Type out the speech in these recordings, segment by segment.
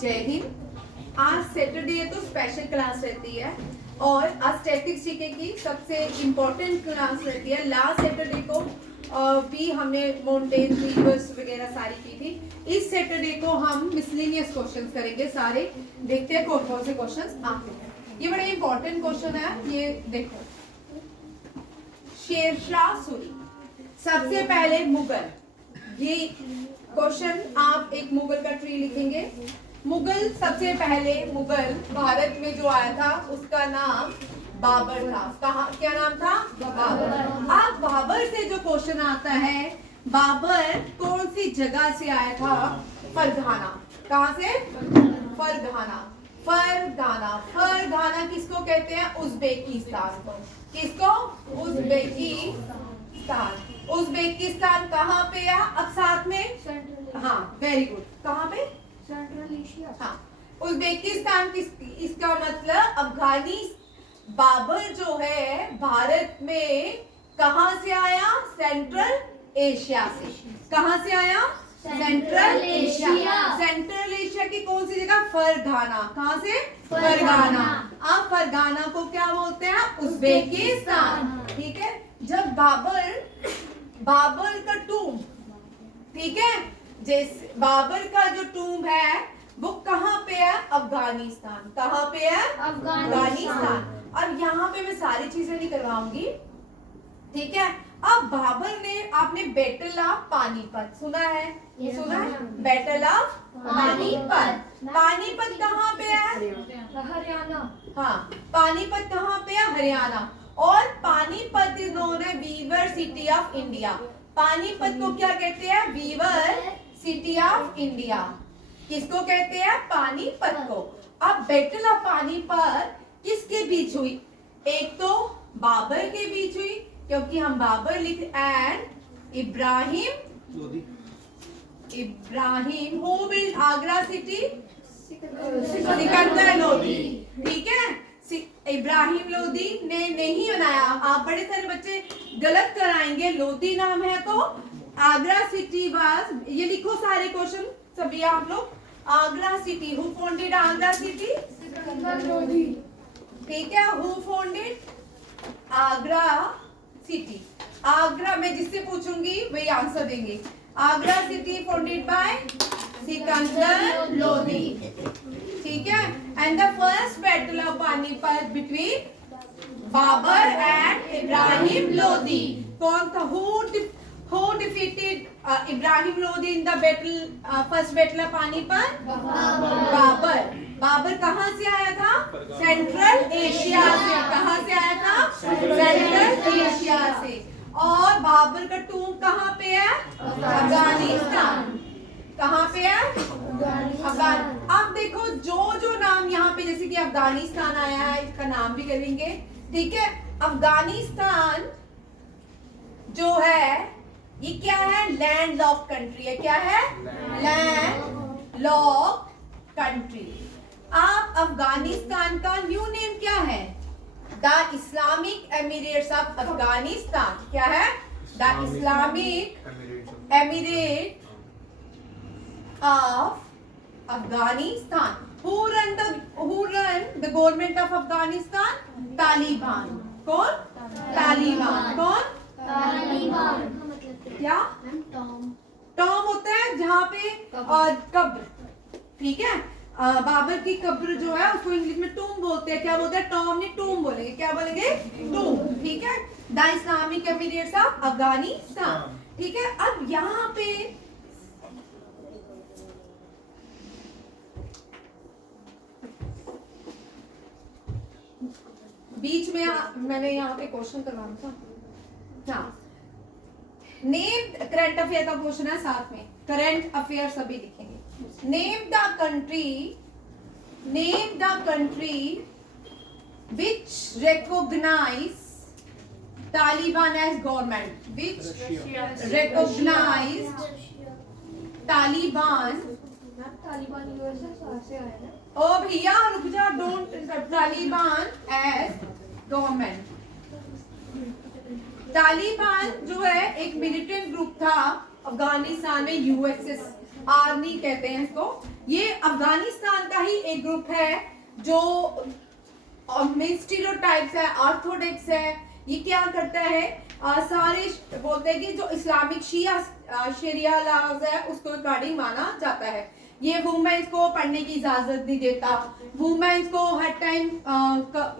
जय हिंद। आज सैटरडे है तो स्पेशल क्लास रहती है और आज स्टैटिक्स जीके की सबसे इम्पोर्टेंट क्लास रहती है। लास्ट सैटरडे को भी हमने माउंटेन रिवर्स वगैरह सारी की थी। इस सैटरडे को हम मिसलेनियस क्वेश्चंस करेंगे सारे। देखते हैं कौन कौन से क्वेश्चंस आते हैं। ये बड़े इंपॉर्टेंट क्वेश्चन है। ये देखो, शेरशाह सूरी सबसे पहले मुगल। ये क्वेश्चन आप एक मुगल का ट्री लिखेंगे। मुगल सबसे पहले मुगल भारत में जो आया था उसका नाम बाबर था। कहा क्या नाम था? बाबर। अब बाबर से जो क्वेश्चन आता है, बाबर कौन सी जगह से आया था? फरघाना। कहां से? फरघाना। फरघाना। फरघाना किसको कहते हैं? उज्बेकिस्तान को। किसको? उज्बेकिस्तान। उज्बेकिस्तान कहाँ पे है? अब साथ में हाँ, वेरी गुड। कहाँ पे? Central Asia. हाँ, उज्बेकिस्तान इसका मतलब अफगानी। बाबर जो है भारत में कहां से आया? सेंट्रल एशिया से। कहां से आया? Central Asia. सेंट्रल एशिया की कौन सी जगह? फरघाना। कहां से? फरघाना। अब फरघाना को क्या बोलते हैं? उज्बेकिस्तान। ठीक है। जब बाबर का टूम, ठीक है, जैसे बाबर का जो टूम है वो कहाँ पे है? अफगानिस्तान। कहाँ पे है? अफगानिस्तान। अब यहाँ पे मैं सारी चीजें नहीं करवाऊंगी, ठीक है। अब बाबर ने, आपने बैटल ऑफ पानीपत सुना है? सुना है? Battle of Panipat. पानीपत कहाँ पे है? हरियाणा। हाँ, पानीपत कहाँ पे है? हरियाणा। और पानीपत इज नोन है weaver city of India. Panipat को क्या कहते हैं? Weaver city of India. किसको कहते हैं? पानीपत को। अब बैटल ऑफ पानीपत किसके बीच हुई? एक तो बाबर के बीच हुई, क्योंकि हम बाबर लिख, and Ibrahim who build Agra city? Sikandar Lodi. ठीक है, इब्राहिम लोदी ने नहीं बनाया। आप बड़े सारे बच्चे गलत कराएंगे। लोदी नाम है तो आगरा सिटी वाज, ये लिखो सारे क्वेश्चन सभी आप लोग। Agra city, who founded Agra city? Sikandar Lodi. ठीक है, who founded Agra city? Agra में जिससे पूछूंगी वही आंसर देंगे। Agra city founded by Sikandar Lodi. ठीक है। And the first battle of Panipat between Babur and Ibrahim Lodi. कौन था? Who defeated Ibrahim Lodi in the battle, first battle of Panipat? Babur. Babur कहां से आया था? सेंट्रल एशिया से। कहां से आया था? सेंट्रल एशिया से। और बाबर का टूम कहां पे है? अफगानिस्तान। कहां पे है? अफगान। अब देखो जो नाम यहाँ पे, जैसे कि अफगानिस्तान आया है, इसका नाम भी करेंगे। ठीक है। अफगानिस्तान जो है ये क्या है? लैंड लॉक कंट्री है। क्या है? Land lock country. अब अफगानिस्तान का न्यू नेम क्या है? The Islamic Emirates of Afghanistan. क्या है? The Islamic emirate of Afghanistan. Who run the government of Afghanistan? Taliban. कौन? तालिबान। कौन? तालिबान। क्या? टॉम होता है जहाँ पे कब्र। ठीक है। बाबर की कब्र जो है उसको इंग्लिश में टूम बोलते हैं। क्या बोलते हैं? टॉम ने टूम बोलेंगे। क्या बोलेंगे? टूम। ठीक है। The Islamic Emirates of Afghanistan. ठीक है। अब यहाँ पे बीच में मैंने यहाँ पे क्वेश्चन करवाना था। हाँ, नेम करंट अफेयर का क्वेश्चन है, साथ में करंट अफेयर सभी लिखेंगे। Name the country which recognize Taliban as government. Which recognize Taliban. Taliban USA से आया ना? ओ भैया रुक जा, don't Taliban as government. Taliban जो है एक मिलिटेंट ग्रुप था अफगानिस्तान में। यूएसएस आर्मी कहते हैं इसको। ये अफगानिस्तान का ही एक ग्रुप है जो स्टीरियोटाइप्स है, ऑर्थोडॉक्स है। ये क्या करता है, सारे बोलते हैं कि जो इस्लामिक शरिया लॉज है उसको अकॉर्डिंग माना जाता है। ये वुमेन्स को पढ़ने की इजाजत नहीं देता, वुमेन्स को हर टाइम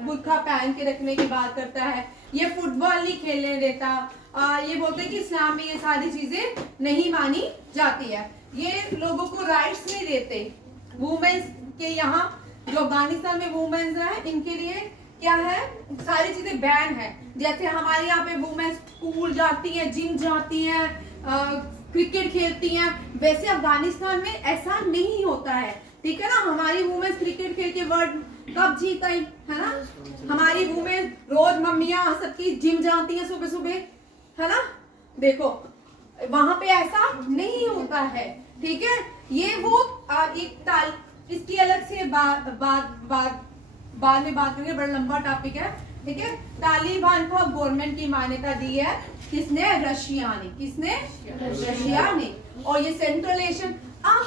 बुर्का पहन के रखने की बात करता है, ये फुटबॉल नहीं खेलने देता, ये बोलते हैं कि इस्लाम में ये सारी चीजें नहीं मानी जाती है, ये लोगों को राइट्स नहीं देते। वुमेन्स के यहाँ जो अफगानिस्तान में वुमेन्स है इनके लिए क्या है, सारी चीजें बैन है। जैसे हमारे यहाँ पे वुमेन्स स्कूल जाती हैं, जिम जाती हैं, क्रिकेट खेलती हैं, वैसे अफगानिस्तान में ऐसा नहीं होता है। ठीक है ना, हमारी वुमेन्स क्रिकेट खेल के वर्ल्ड कप जीता है ना, हमारी वुमेन रोज मम्मियाँ सबकी जिम जाती हैं सुबह सुबह, है ना। देखो वहां पे ऐसा नहीं होता है। ठीक है, ये वो इसकी अलग से बाद में बात करेंगे, बड़ा लंबा टॉपिक है। ठीक है, तालिबान को गवर्नमेंट की मान्यता दी है किसने, रशिया ने। किसने, रशिया ने। और ये सेंट्रल एशियन। अब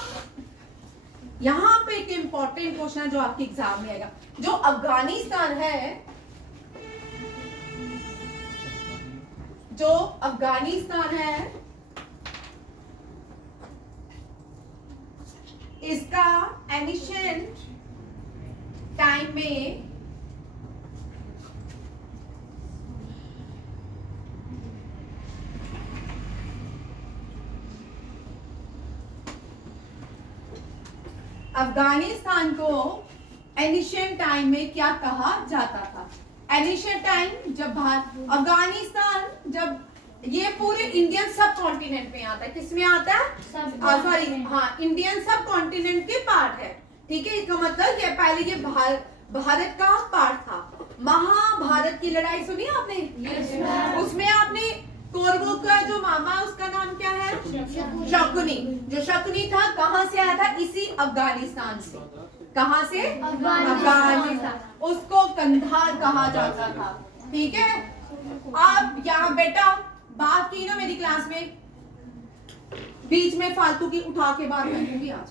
यहाँ पे एक इंपॉर्टेंट क्वेश्चन है जो आपके एग्जाम में आएगा, जो अफगानिस्तान है, जो अफगानिस्तान है इसका एनिशिएंट टाइम में अफगानिस्तान को एनिशिएंट टाइम में क्या कहा जाता था। एनिशिएंट टाइम जब अफगानिस्तान, जब ये पूरे इंडियन सब कॉन्टिनेंट में आता है, किसमें आता है, सॉरी हाँ, इंडियन सब कॉन्टिनेंट के पार्ट है। ठीक है, इसका मतलब ये पहले ये भारत का पार्ट था। महाभारत की लड़ाई सुनी आपने? उसमें आपने कौरवों का जो मामा उसका नाम क्या है, शकुनी। जो शकुनी था कहाँ से आया था, इसी अफगानिस्तान से। कहाँ से, अफगानिस्तान। उसको कंधार कहा जाता था। ठीक है, आप यहाँ बेटा बात की ना मेरी क्लास में, बीच में फालतू की उठा के बात करूंगी आज।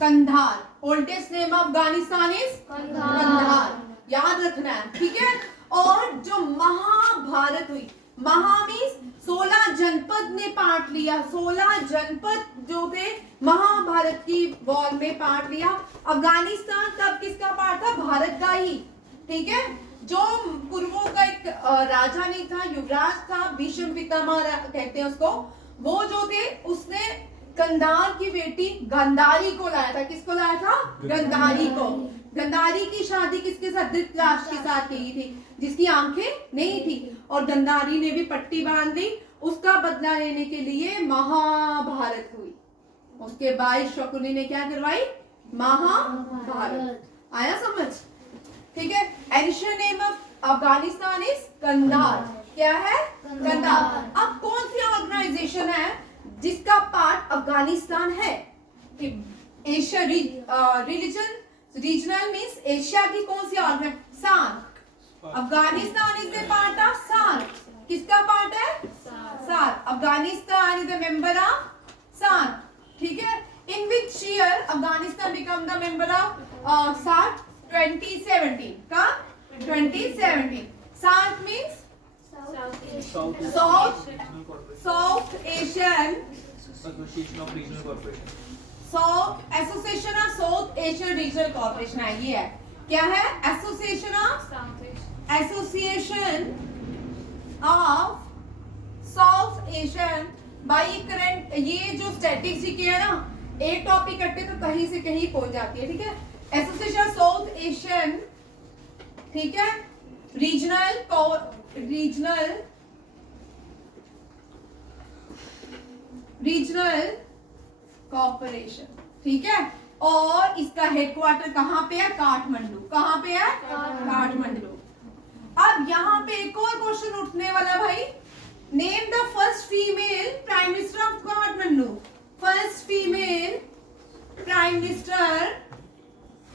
Kandahar, oldest name of Afghanistan is Kandahar, याद रखना है। ठीक है, और जो महाभारत हुई, महा मीन्स 16 जनपद ने पार्ट लिया, 16 जनपद जो थे महाभारत की वॉर में पार्ट लिया। अफगानिस्तान तब किसका पार्ट था, भारत का ही। ठीक है, जो कुरुओं का एक राजा नहीं था, युवराज था, भीष्म पितामह कहते हैं उसको, वो जो थे उसने कंधार की बेटी गंधारी को लाया था। किसको लाया था, गंधारी को। गंधारी की शादी किसके साथ, धृतराष्ट्र के साथ की थी, जिसकी आंखें नहीं थी, और गंधारी ने भी पट्टी बांध दी। उसका बदला लेने के लिए महाभारत हुई। उसके बाद शकुनी ने क्या करवाई, महाभारत। आया समझ? ठीक है, ancient name of Afghanistan is Kandahar. क्या है, कंधार। अब कौन सी ऑर्गेनाइजेशन है जिसका पार्ट अफगानिस्तान है, एशिया रीजनल मींस एशिया की कौन सी organisation, SAARC. Afghanistan is the part of SAARC. किसका पार्ट है, SAARC. Afghanistan is a member of SAARC. ठीक है, in which year Afghanistan become the member of SAARC, 2017 का 2017। SAARC means south Asian association of south Asian regional corporation है। ये है, क्या है, association of south Asian. By current ये जो स्टैटिक्स की है ना, एक टॉपिक करते तो कहीं से कहीं पहुंच जाती है। ठीक है, एसोसिएशन साउथ एशियन, ठीक है, रीजनल कॉर्पोरेशन। ठीक है, और इसका हेडक्वार्टर कहाँ पे है, काठमांडू। कहाँ पे है, काठमांडू। अब यहाँ पे एक और क्वेश्चन उठने वाला भाई, name the first female prime minister of Kathmandu. First female prime minister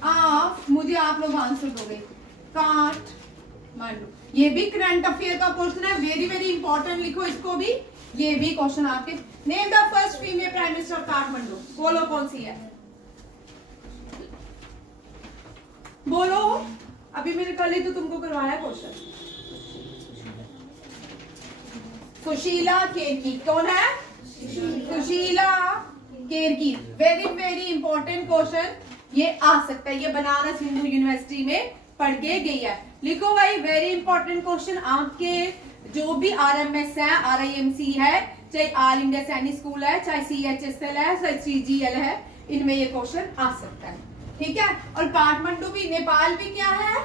of, मुझे आप लोग आंसर दोगे, काठमांडू। ये भी करंट अफेयर का क्वेश्चन है, वेरी वेरी इंपॉर्टेंट, लिखो इसको भी, ये भी क्वेश्चन आपके name the first female prime minister of Kathmandu, बोलो कौन सी है, बोलो। अभी मैंने कल ही तो तुमको करवाया क्वेश्चन। सुशीला केरकी, कौन है, Sushila Karki. Very very important question ये आ सकता है, ये बनारस हिंदू यूनिवर्सिटी में पढ़ के गई है। लिखो भाई, वेरी इंपॉर्टेंट क्वेश्चन आपके जो भी आरएमएस है, आरआईएमसी है, चाहे ऑल इंडिया सैनिक स्कूल है, चाहे सीएचएसएल है, चाहे सीजीएल है, इनमें ये क्वेश्चन आ सकता है, ठीक है। और काठमांडू भी, नेपाल भी क्या है,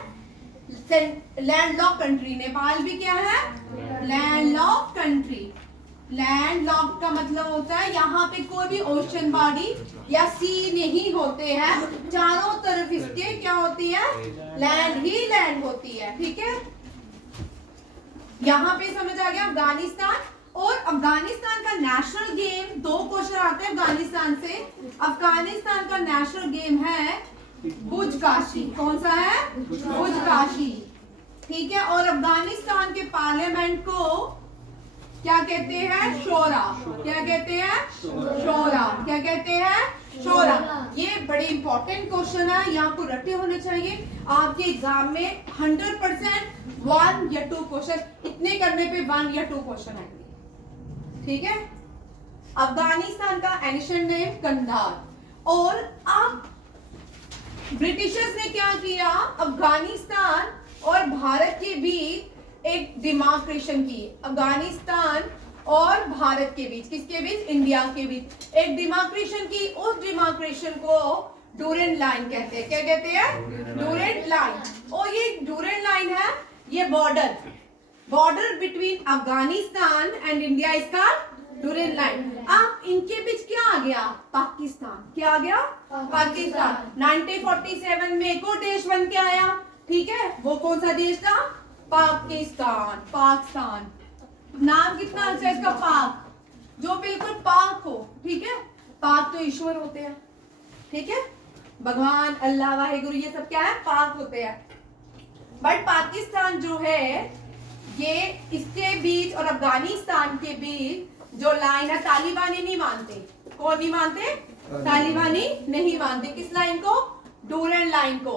लैंडलॉक कंट्री। नेपाल भी क्या है, लैंडलॉक कंट्री। लैंडलॉक का मतलब होता है यहाँ पे कोई भी ओशन बॉडी या सी नहीं होते हैं, चारों तरफ इसके क्या होती है, लैंड ही लैंड होती है, ठीक है। यहाँ पे समझ आ गया अफगानिस्तान। और अफगानिस्तान का नेशनल गेम, दो क्वेश्चन आते हैं अफगानिस्तान से। अफगानिस्तान का नेशनल गेम है बुजकाशी। कौन सा है, बुजकाशी, ठीक है। और अफगानिस्तान के पार्लियामेंट को क्या कहते हैं, शोरा। क्या कहते हैं, शोरा। क्या कहते हैं, शोरा। ये बड़े इंपॉर्टेंट क्वेश्चन है, यहाँ को रटे होने चाहिए आपके एग्जाम में। 100% 1 या 2 क्वेश्चन, इतने करने पे 1 या 2 क्वेश्चन आएंगे, ठीक है। अफगानिस्तान का एंशिएंट नेम कंधार। और अब ब्रिटिशर्स ने क्या किया, अफगानिस्तान और भारत के बीच एक डिमार्केशन की। अफगानिस्तान और भारत के बीच, किसके बीच, इंडिया के बीच एक डिमार्केशन की। उस डिमार्केशन को डूरेंट लाइन कहते हैं। क्या कहते हैं, डूरेंट लाइन। और ये डूरेंट लाइन है, ये border between Afghanistan and India, इसका डूरेंट लाइन। अब इनके बीच क्या आ गया, पाकिस्तान। क्या आ गया, पाकिस्तान। 1947 में एक और देश बन के आया, ठीक है। वो कौन सा देश था, पाकिस्तान। पाकिस्तान नाम कितना अच्छा है इसका, पाक, जो बिल्कुल पाक हो, ठीक है। पाक तो ईश्वर होते हैं, ठीक है, भगवान, अल्लाह, वाहेगुरु, ये सब क्या है, पाक होते हैं। बट पाकिस्तान जो है, ये इसके बीच और अफगानिस्तान के बीच जो लाइन है, तालिबानी नहीं मानते। कौन नहीं मानते, तालिबानी नहीं मानते। किस लाइन को, डूरेंट लाइन को।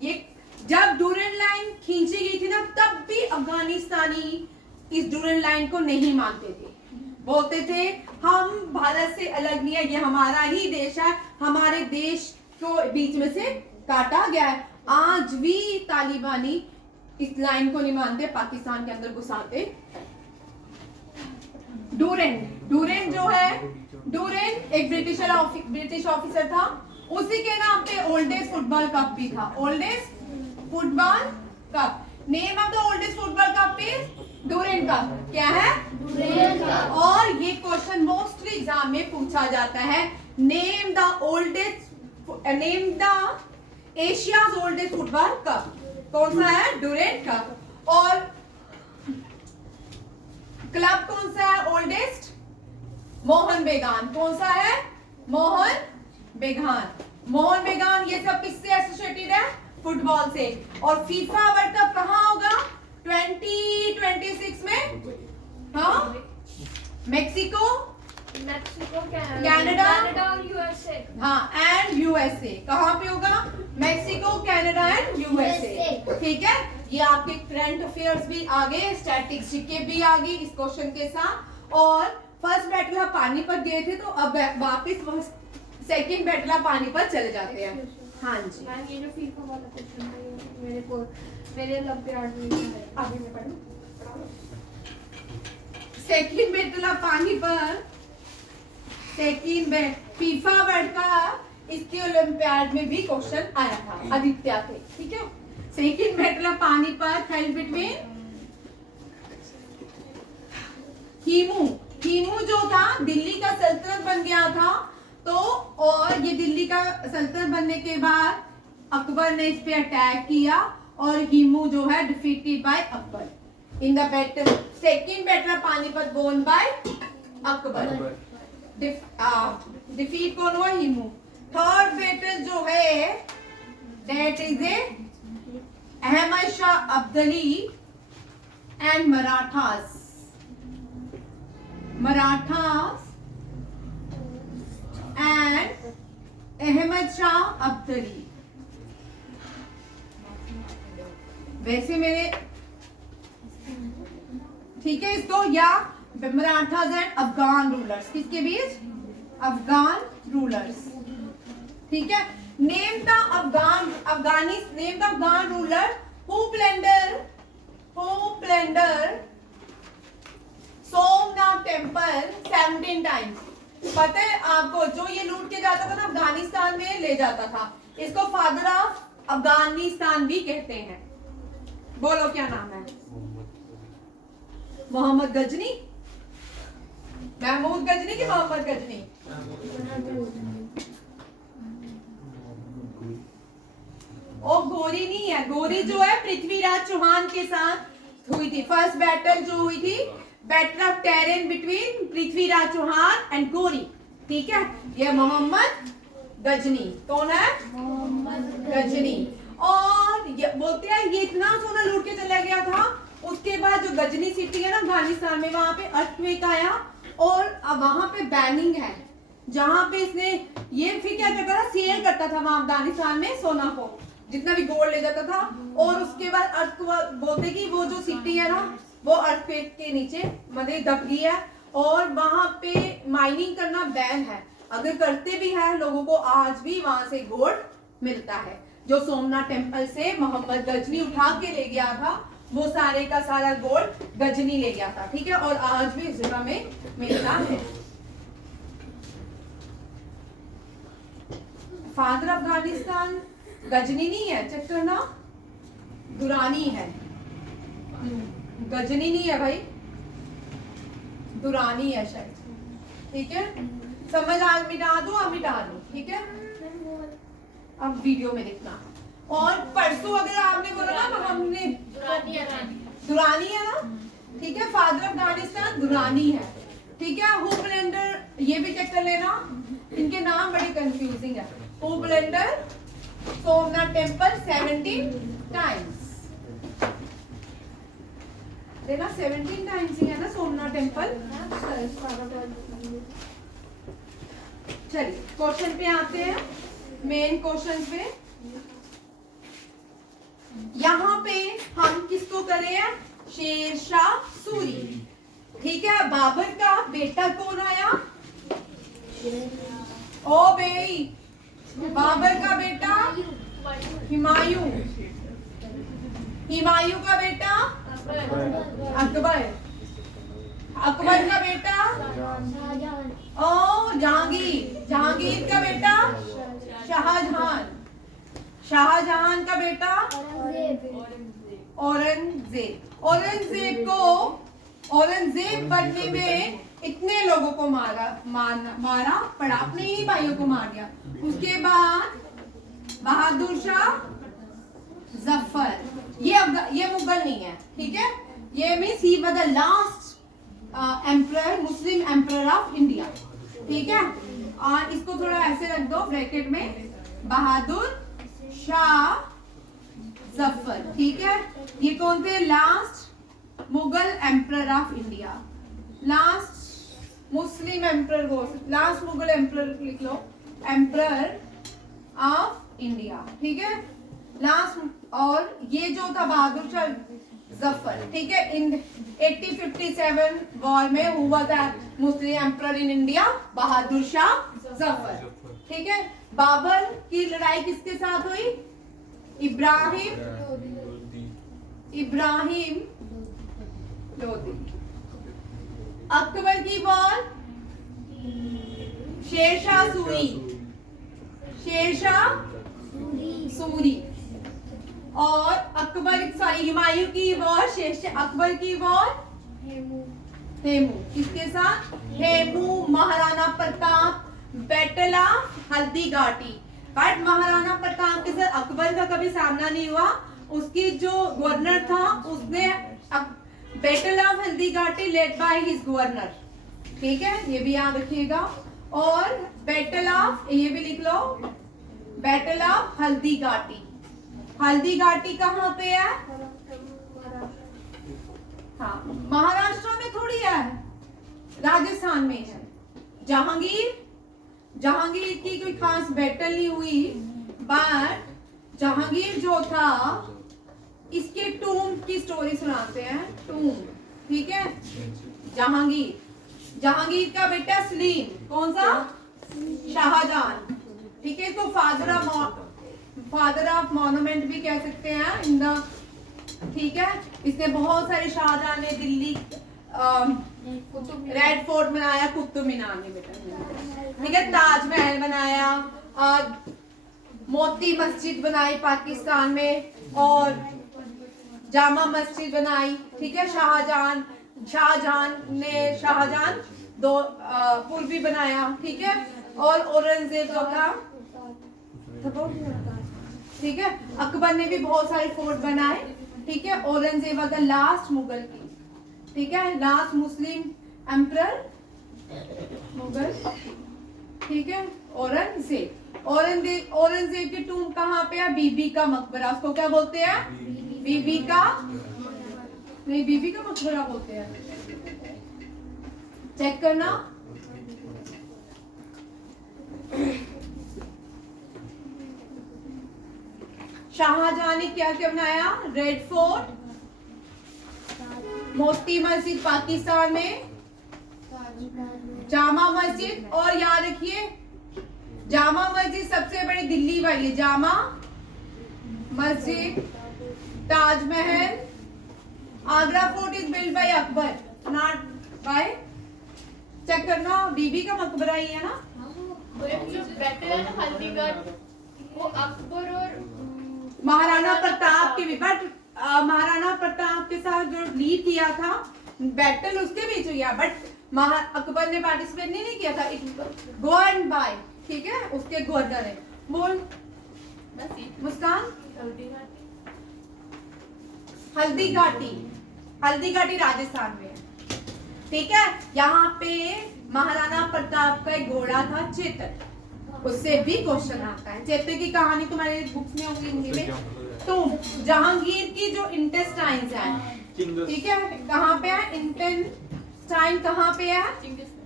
ये जब डूरेंट लाइन खींची गई थी ना, तब भी अफगानिस्तानी इस डूरेंट लाइन को नहीं मानते थे। बोलते थे हम भारत से अलग नहीं है, ये हमारा ही देश है, हमारे देश को बीच में से काटा गया है। आज भी तालिबानी इस लाइन को नहीं मानते, पाकिस्तान के अंदर घुसाते। डूरेंट जो है, डूरेंट एक ब्रिटिश ऑफिसर था, उसी के नाम पे ओल्डेस्ट फुटबॉल कप भी था। Oldest football cup, name of the oldest football cup is Durand cup. क्या है, डूरेंट कप। और ये क्वेश्चन मोस्टली एग्जाम में पूछा जाता है, name the Asia's oldest football cup. कौन सा है, डूरेंट कप। और क्लब कौन सा है ओल्डेस्ट, मोहन बेगान। कौन सा है, मोहन बेगान। मोहन बेगान, ये सब किससे एसोसिएटेड है, फुटबॉल से। और फीफा वर्ल्ड कप कहाँ होगा, 2026 में, हाँ, मेक्सिको, कनाडा और यूएसए। हाँ, एंड यूएसए। कहाँ पे होगा, मेक्सिको, कनाडा एंड यूएसए, ठीक है। ये आपके करंट अफेयर्स भी आ गए, स्टैटिस्टिक्स के भी आ गई इस क्वेश्चन के साथ। और फर्स्ट बैटल आप पानीपत गए थे, तो अब वापस सेकंड बैटल आप पानीपत चले जाते हैं। हाँ जी, मैम ये जो फीफा वाला क्वेश्चन है, मेरे ओलंपियाड में अभी मैं पढ़ूं। Second battle of Panipat, second में फीफा वर्ल्ड कप, इसके ओलंपियाड में भी क्वेश्चन आया था, आदित्य थे, ठीक है। Second battle of Panipat held between Hemu जो था, दिल्ली का सल्तनत बन गया था। तो और ये दिल्ली का सल्तनत बनने के बाद अकबर ने इस पे अटैक किया और हीमू जो है defeated by Akbar in the battle. Second battle of Panipat वोन बाय अकबर। डिफीट कौन हुआ, हीमू। थर्ड बैटल जो है, that is a Ahmad Shah Abdali and Marathas Mohammad Shah Abdali. वैसे मेरे ठीक है इसको, या मराठाज एंड अफगान रूलर्स, किसके बीच? अफगान रूलर्स। ठीक है, name the Afghan ruler who plunder Somnath temple 17 times. पता है आपको, जो ये लूट के जाता था ना अफगानिस्तान में ले जाता था, इसको फादर ऑफ अफगानिस्तान भी कहते हैं। बोलो क्या नाम है? मोहम्मद गजनी, महमूद गजनी कि मोहम्मद गजनी? ओ गोरी नहीं है, गोरी जो है पृथ्वीराज चौहान के साथ हुई थी। फर्स्ट बैटल जो हुई थी, battle of Tarain between Prithviraj Chauhan and Ghori. ठीक है, ये मोहम्मद गजनी। कौन है? मोहम्मद गजनी। और ये बोलते हैं ये इतना सोना लूट के चला गया था, उसके बाद जो गजनी सिटी है ना अफगानिस्तान में, वहां पे अर्थक्वेक आया और वहां पे बैनिंग है, जहां पे इसने ये फिर क्या करता था, सेल करता था वहां अफगानिस्तान में सोना को, जितना भी गोल्ड ले जाता था। और उसके बाद अर्थक्वेक बोलते कि वो जो सिटी है ना वो अर्थक्वेक के नीचे मतलब दब गई है, और वहां पे माइनिंग करना बैन है। अगर करते भी है लोगों को आज भी वहां से गोल्ड मिलता है। जो सोमनाथ टेम्पल से मोहम्मद गजनी उठा के ले गया था, वो सारे का सारा गोल्ड गजनी ले गया था। ठीक है, और आज भी इस जगह में मिलता है। फादर अफगानिस्तान गजनी नहीं है, चेक करना, दुरानी है। गजनी नहीं है भाई, दुरानी है शायद। ठीक है, समझ आज मिटा दो, अब मिटा दो। ठीक है, अब वीडियो में देखना। और परसों अगर आपने बोला ना हमने दुरानी है ना, ठीक है, फादर अफगानिस्तान दुरानी है। ठीक है, हुबलेंडर ये भी चेक कर लेना, इनके नाम बड़े कंफ्यूजिंग है। हुबलेंडर सोमनाथ टेम्पल 17 टाइम्स, देखना 17 टाइम्स ही है ना सोमनाथ टेम्पल। चलिए क्वेश्चन पे आते हैं, मेन क्वेश्चन पे। यहाँ पे हम किसको करें हैं? शेरशाह सूरी। ठीक है, बाबर का बेटा कौन आया? ओ भाई, बाबर का बेटा हुमायूं, हुमायूं का बेटा अकबर, अकबर का बेटा ओ जहांगीर, जहांगीर का बेटा शाहजहां, शाहजहां का बेटा औरंगजेब। औरंगजेब बनने में इतने लोगों को मारा पड़ा, अपने ही भाइयों को मार दिया। उसके बाद बहादुर शाह जफर, ये मुगल नहीं है। ठीक है, ये means he was the last emperor, Muslim emperor of India. ठीक है, और इसको थोड़ा ऐसे रख दो ब्रैकेट में, बहादुर शाह जफर। ठीक है, ये कौन थे? Last Mughal emperor of India, last Muslim emperor, last Mughal emperor लिख लो, एम्परर ऑफ इंडिया। ठीक है, लास्ट। और ये जो था बहादुर शाह जफर, ठीक है, इन 1857 वॉर में हुआ था मुस्लिम emperor in India, Bahadur Shah Zafar. ठीक है, बाबर की लड़ाई किसके साथ हुई? इब्राहिम लोदी। अकबर की वॉर शेरशाह सूरी, शेरशाह सूरी। और अकबर सॉरी हुमायूं की वॉर, अकबर की वॉर हेमू, किसके साथ? Hemu, Maharana Pratap, battle of Haldi Ghati. But Maharana Pratap के साथ अकबर का कभी सामना नहीं हुआ। उसकी जो गवर्नर था उसने battle of Haldi Ghati led by his governor. ठीक है, ये भी याद रखिएगा। और बैटल ऑफ, ये भी लिख लो, बैटल ऑफ हल्दी घाटी। हल्दी घाटी कहाँ पे है? हाँ, महाराष्ट्र में थोड़ी है, राजस्थान में है। जहांगीर की कोई खास बैटल नहीं हुई, बट जहांगीर जो था इसके टूम की स्टोरी सुनाते हैं। टूम, ठीक है। जहांगीर का बेटा सलीम, कौन सा? शाहजहां, ठीक है। तो फादर ऑफ मॉन्यूमेंट भी कह सकते हैं इन द, ठीक है। इसने बहुत सारे, शाहजहां ने दिल्ली रेड फोर्ट बनाया, कुतुब मीनार ने बेटा, ठीक है। ताजमहल बनाया, मोती मस्जिद बनाई पाकिस्तान में, और जामा मस्जिद बनाई, ठीक है। शाहजहां दो पुल भी बनाया, ठीक है। और औरंगजेब जो था, ठीक है। अकबर ने भी बहुत सारे फोर्ट बनाए, ठीक है। Aurangzeb was the last Mughal king, ठीक है, लास्ट मुस्लिम एम्परर मुगल, ठीक है। औरंगजेब की टूम कहाँ पे है? बीबी का मकबरा, उसको क्या बोलते हैं? बीबी का, नहीं बीबी का मकबरा बोलते हैं, चेक करना। शाहजहां ने क्या क्या बनाया? रेड फोर्ट, मोती मस्जिद पाकिस्तान में, जामा मस्जिद, और याद रखिए जामा मस्जिद सबसे बड़ी दिल्ली वाली है, Jama Masjid, Taj Mahal, Agra fort is build by Akbar, not by, check करना, बीबी का मकबरा ही है ना। जो बैटल है ना हल्दीघाट, वो अकबर और महाराणा प्रताप के भी, बट महाराणा प्रताप के साथ जो लीड किया था बैटल उसके बीच हुई, बट अकबर ने पार्टिसिपेट नहीं किया था, गवर्न बाय, ठीक है, उसके गवर्नर है। बोल मुस्कान। हल्दीघाटी राजस्थान में है, ठीक है। यहाँ पे महाराणा प्रताप का एक घोड़ा था चेतक, उससे भी क्वेश्चन आता है। चेतक की कहानी तुम्हारे बुक्स में होगी हिंदी में। तो जहांगीर की जो इंटेस्टाइन्स है, ठीक है, कहाँ पे है? इंटेस्टाइन कहाँ पे है?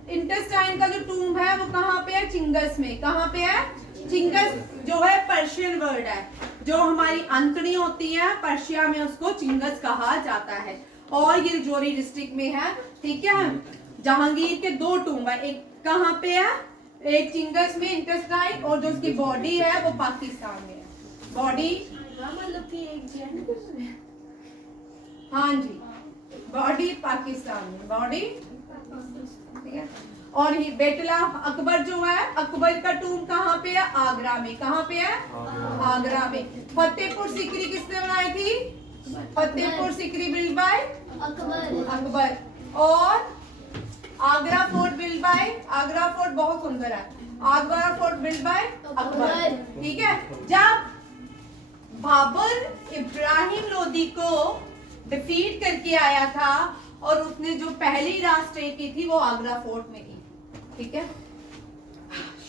इंटेस्टाइन का जो टूम है वो कहाँ पे है? चिंगस में। कहाँ पे है? चिंगस जो है पर्शियन वर्ड है, जो हमारी अंतड़ी होती है पर्शिया में उसको चिंगस कहा जाता है, और ये जोरी डिस्ट्रिक्ट में है, ठीक है। जहांगीर के दो टूम है, एक कहाँ पे है? एक चिंगस में इंटेस्टाइन, और जो उसकी बॉडी है वो पाकिस्तान में है। बॉडी मतलब कि एक जैन, हाँ जी, बॉडी पाकिस्तान में, बॉडी, ठीक है। और ये बैटल ऑफ अकबर जो है, अकबर का टूम कहाँ पे है? आगरा में। कहाँ पे है? आगरा में। फतेहपुर सीकरी किसने बनाई थी? Fatehpur Sikri build by Akbar. और Agra fort build by, Agra fort बहुत सुंदर है, Agra fort build by Akbar, ठीक है। जब बाबर इब्राहिम लोदी को डिफीट करके आया था, और उसने जो पहली रात स्टे की थी वो आगरा फोर्ट में की, ठीक है।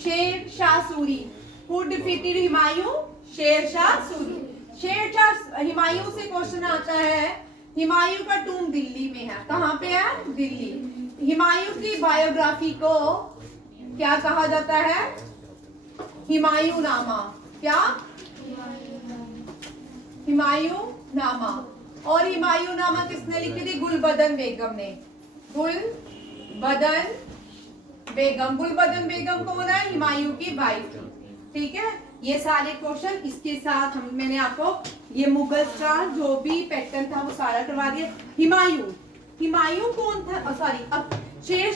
Sher Shah Suri, who defeated Humayun? शेर शाह सूरी। शेर शाह हुमायूं से क्वेश्चन आता है, हुमायूं का टूम दिल्ली में है। कहाँ पे है? दिल्ली। हुमायूं की बायोग्राफी को क्या कहा जाता है? हुमायूं नामा। क्या? हुमायूं नामा। और हुमायूं नामा किसने लिखी थी? गुलबदन बेगम ने। गुलबदन बेगम कौन है? हुमायूं की वाइफ, ठीक है। ये सारे क्वेश्चन इसके साथ मैंने आपको ये मुगल स्टार जो भी पैटर्न था वो सारा करवा दिया। हुमायूं कौन था? सॉरी, शेर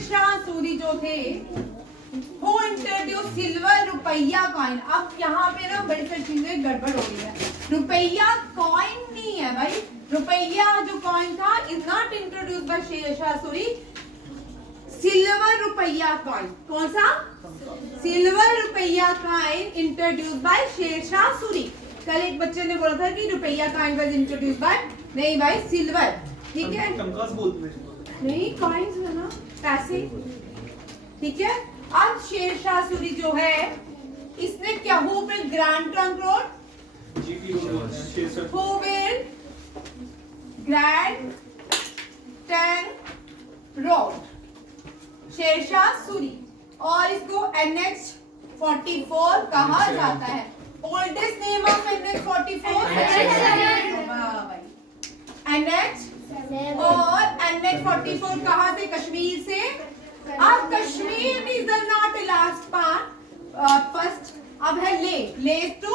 शाह सूरी जो थे वो इंट्रोड्यूस सिल्वर रुपया कॉइन। अब यहाँ पे ना बड़ी सारी चीजें गड़बड़ हो रही है। रुपया कॉइन नहीं है भाई, रुपया जो कॉइन था is not introduce by Sher Shah Suri. Silver rupiya coin, कौन सा? Silver rupiya coin introduce by Sher Shah Suri. कल एक बच्चे ने बोला था कि रुपया कॉइन वाज इंट्रोड्यूस बाय, नहीं भाई, सिल्वर, ठीक है। नहीं, कॉइन्स है ना, पैसे, ठीक है। अब शेर शाह सूरी जो है इसने क्या, who build grand trunk road? Who build grand trunk road? Sher Shah Suri, और इसको NH44 कहा जाता है। Oldest name of NH44 NH, और NH44 कहाँ से? कश्मीर से। अब Kashmir is not last part, first अब है ले टू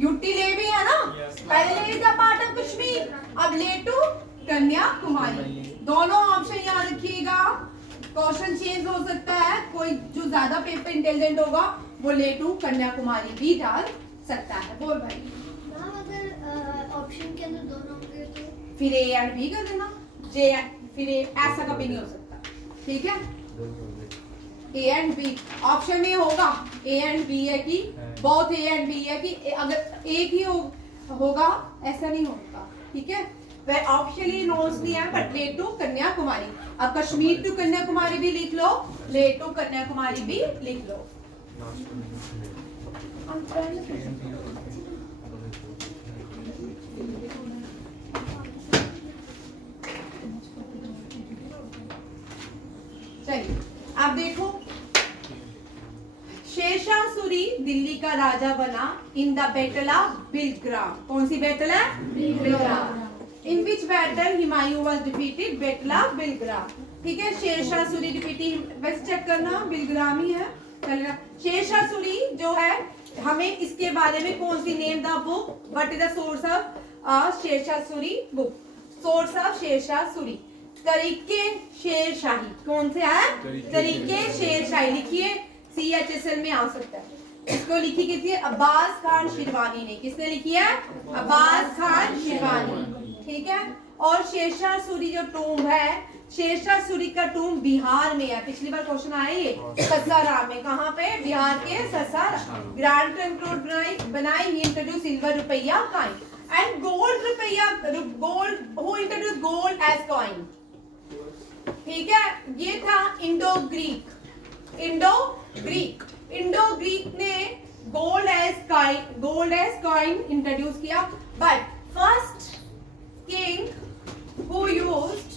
यूटी, ले भी है ना, पहले ले is a part of Kashmir, अब ले टू कन्याकुमारी। दोनों ऑप्शन याद रखिएगा, क्वेश्चन चेंज हो सकता है, कोई जो ज्यादा पेपर इंटेलिजेंट होगा वो ले टू कन्याकुमारी भी डाल सकता है। बोल भाई। मैम अगर ऑप्शन के अंदर दोनों होंगे तो फिर ए एंड बी कर देना, जे फिर ए, ऐसा कभी नहीं हो सकता, ठीक है। ए एंड बी ऑप्शन में होगा, ए एंड बी है कि बोथ ए एंड बी है कि अगर एक ही होगा ऐसा नहीं होगा, ठीक है। वह ऑप्शनली नोट्स नहीं है, बट ले टू कन्याकुमारी। अब कश्मीर टू कन्याकुमारी भी लिख लो, ले टू कन्याकुमारी भी लिख लो। चलिए आप देखो, शेरशाह सूरी दिल्ली का राजा बना in the battle of Bilgram. कौन सी बैटल है? Bilgram. In which battle Humayun was defeated? Battle of Bilgram, ठीक है। शेरशाह सूरी डिफीटेड, बस चेक करना बिलग्राम ही है। शेरशाह सूरी जो है, हमें इसके बारे में कौन सी name the book, what is the source of Sher Shah Suri book? Source of Sher Shah Suri, तरीके शेरशाही। कौन से है? तरीके शेरशाही। लिखिए, CHSL में आ सकता है। इसको लिखी किसी अब्बास खान शिरवानी ने। किसने लिखी है? अब्बास खान शिरवानी, ठीक है। और शेरशाह सूरी जो टूम्ब है, शेरशाह सूरी का टूम्ब बिहार में है। पिछली बार क्वेश्चन आया ये, ससाराम में। कहाँ पे? बिहार के ससाराम। ग्रांड ट्रंक रोड बनाई, he introduce silver rupiya coin and gold rupiya, gold, who introduce gold as coin, ठीक है। ये था इंडो ग्रीक ने गोल्ड एज कॉइन इंट्रोड्यूस किया। But first king who used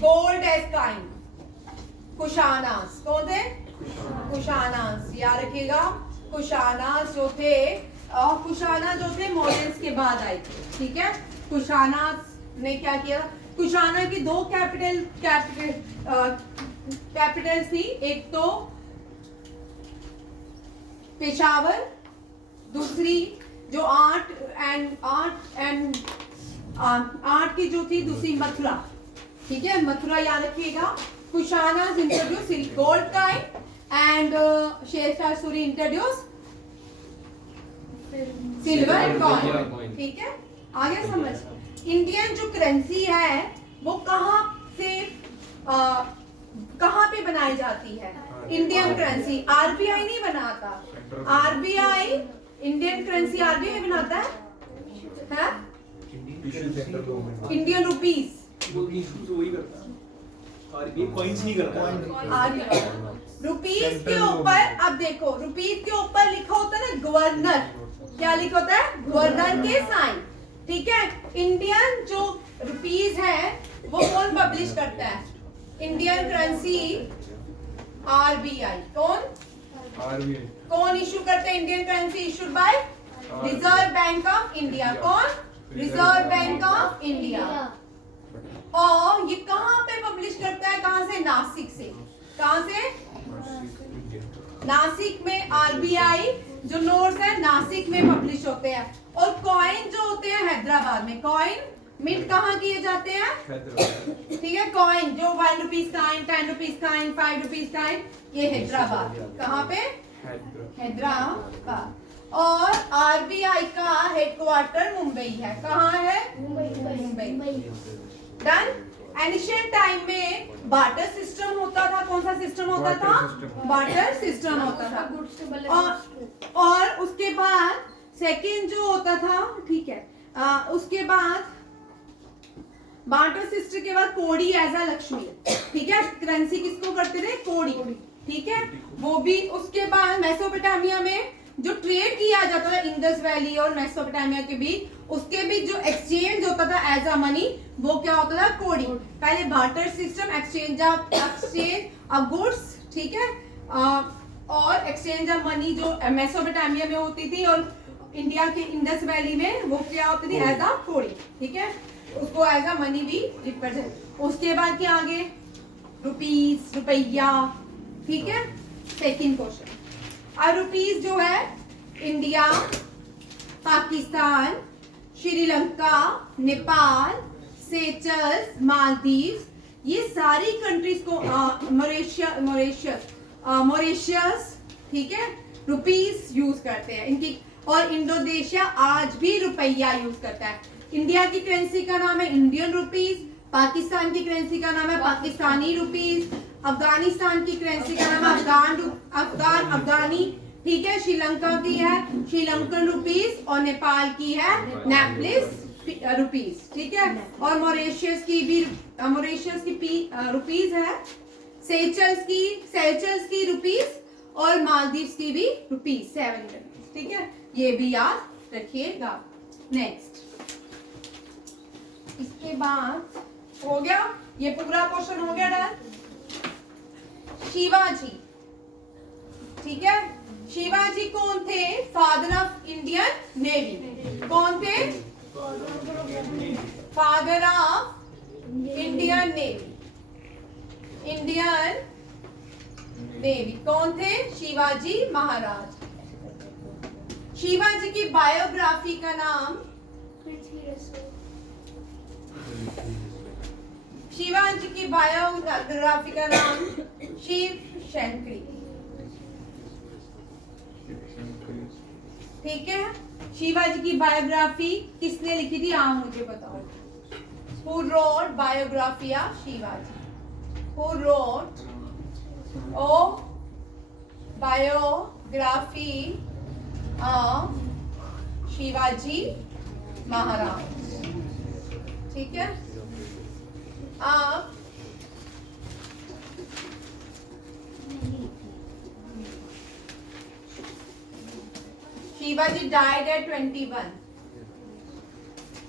gold as coin, Kushanas. कौन थे? कुशानास, याद रखिएगा। कुशानास जो थे, मॉडर्न्स के बाद आए थे, ठीक है। कुशानास ने क्या किया? कुशाना की दो कैपिटल थी, एक तो पेशावर, दूसरी जो आर्ट की जो थी दूसरी मथुरा, ठीक है। मथुरा याद रखिएगा। Kushana introduce gold coin and Sher Shah Suri introduce silver coin, ठीक है। आगे समझ। इंडियन जो करेंसी है वो कहाँ पे बनाई जाती है? इंडियन करेंसी RBI नहीं बनाता। RBI इंडियन करेंसी RBI बनाता है? इंडियन रुपीस रुपीस के ऊपर, अब देखो रुपीस के ऊपर लिखा होता है ना गवर्नर, क्या लिखा होता है? गवर्नर के साइन, ठीक है। इंडियन जो रुपीस है वो कौन पब्लिश करता है? Indian currency RBI। कौन इशू करता है? Indian currency issued by reserve bank of India. कौन? Reserve bank of India. और ये कहाँ पे पब्लिश करता है? कहाँ से? नासिक से। कहाँ से? नासिक में। RBI जो नोट्स है नासिक में पब्लिश होते हैं, और कॉइन जो होते हैं हैदराबाद में। कॉइन मिंट कहाँ किए जाते हैं? ठीक है। कॉइन जो 1 rupees coin, 10 rupees coin, 5 rupees coin, ये हैदराबाद। कहाँ पे? हैदराबाद। और RBI का हेडक्वार्टर मुंबई है। कहाँ है? मुंबई। डन। एंशिएंट टाइम में बार्टर सिस्टम होता था। कौन सा सिस्टम होता था? बार्टर सिस्टम होता था। और उसके बाद सेकंड जो होता था, ठीक है, उसके बाद बार्टर सिस्टम के बाद कोड़ी एज अ लक्ष्मी, ठीक है। करेंसी किसको करते थे? कोड़ी, ठीक है। वो भी उसके बाद मेसोपोटामिया में जो ट्रेड किया जाता था इंडस वैली और मेसोपोटामिया के बीच, उसके बीच जो एक्सचेंज होता था एज अ मनी, वो क्या होता था, कोड़ी। पहले barter system, exchange of goods, ठीक है, और एक्सचेंज ऑफ मनी जो मेसोपोटामिया में होती थी और इंडिया के इंडस वैली में वो क्या होती थी, एज अ कोड़ी, ठीक है, उसको एज अ मनी भी रिप्रेजेंट। उसके बाद क्या आगे, रुपीस, रुपया, ठीक है। सेकंड क्वेश्चन, अब रुपीस जो है इंडिया, पाकिस्तान, श्रीलंका, नेपाल, सेचल्स, मालदीव्स, ये सारी कंट्रीज को मॉरिशस, ठीक है, रुपीस यूज करते हैं इनकी। और इंडोनेशिया आज भी रुपया यूज करता है। इंडिया की करेंसी का नाम है इंडियन रुपीस, पाकिस्तान की करेंसी का नाम है पाकिस्तानी रुपीस, अफगानिस्तान की करेंसी का नाम है अफगानी, ठीक है, श्रीलंका की है श्रीलंकन रुपीस और नेपाल की है नेपलिस रुपीस, ठीक है। और मॉरिशस की रुपीस है, सेचल्स की रुपीस और मालदीव्स की भी रुपीस, 7 रुपीस, ठीक है, ये भी याद रखिएगा। नेक्स्ट, इसके बाद हो गया, ये पूरा क्वेश्चन हो गया डन। शिवाजी, ठीक है, शिवाजी कौन थे, फादर ऑफ इंडियन नेवी, कौन थे, फादर ऑफ इंडियन नेवी कौन थे, शिवाजी महाराज। शिवाजी की बायोग्राफी का नाम, शिवाजी की बायोग्राफी का नाम शिव शंकरी, ठीक है। शिवाजी की बायोग्राफी किसने लिखी थी, आप मुझे बताओ। Who wrote biography of Shivaji? Who wrote biography of Shivaji Maharaj, ठीक है। आप Shivaji died at 21.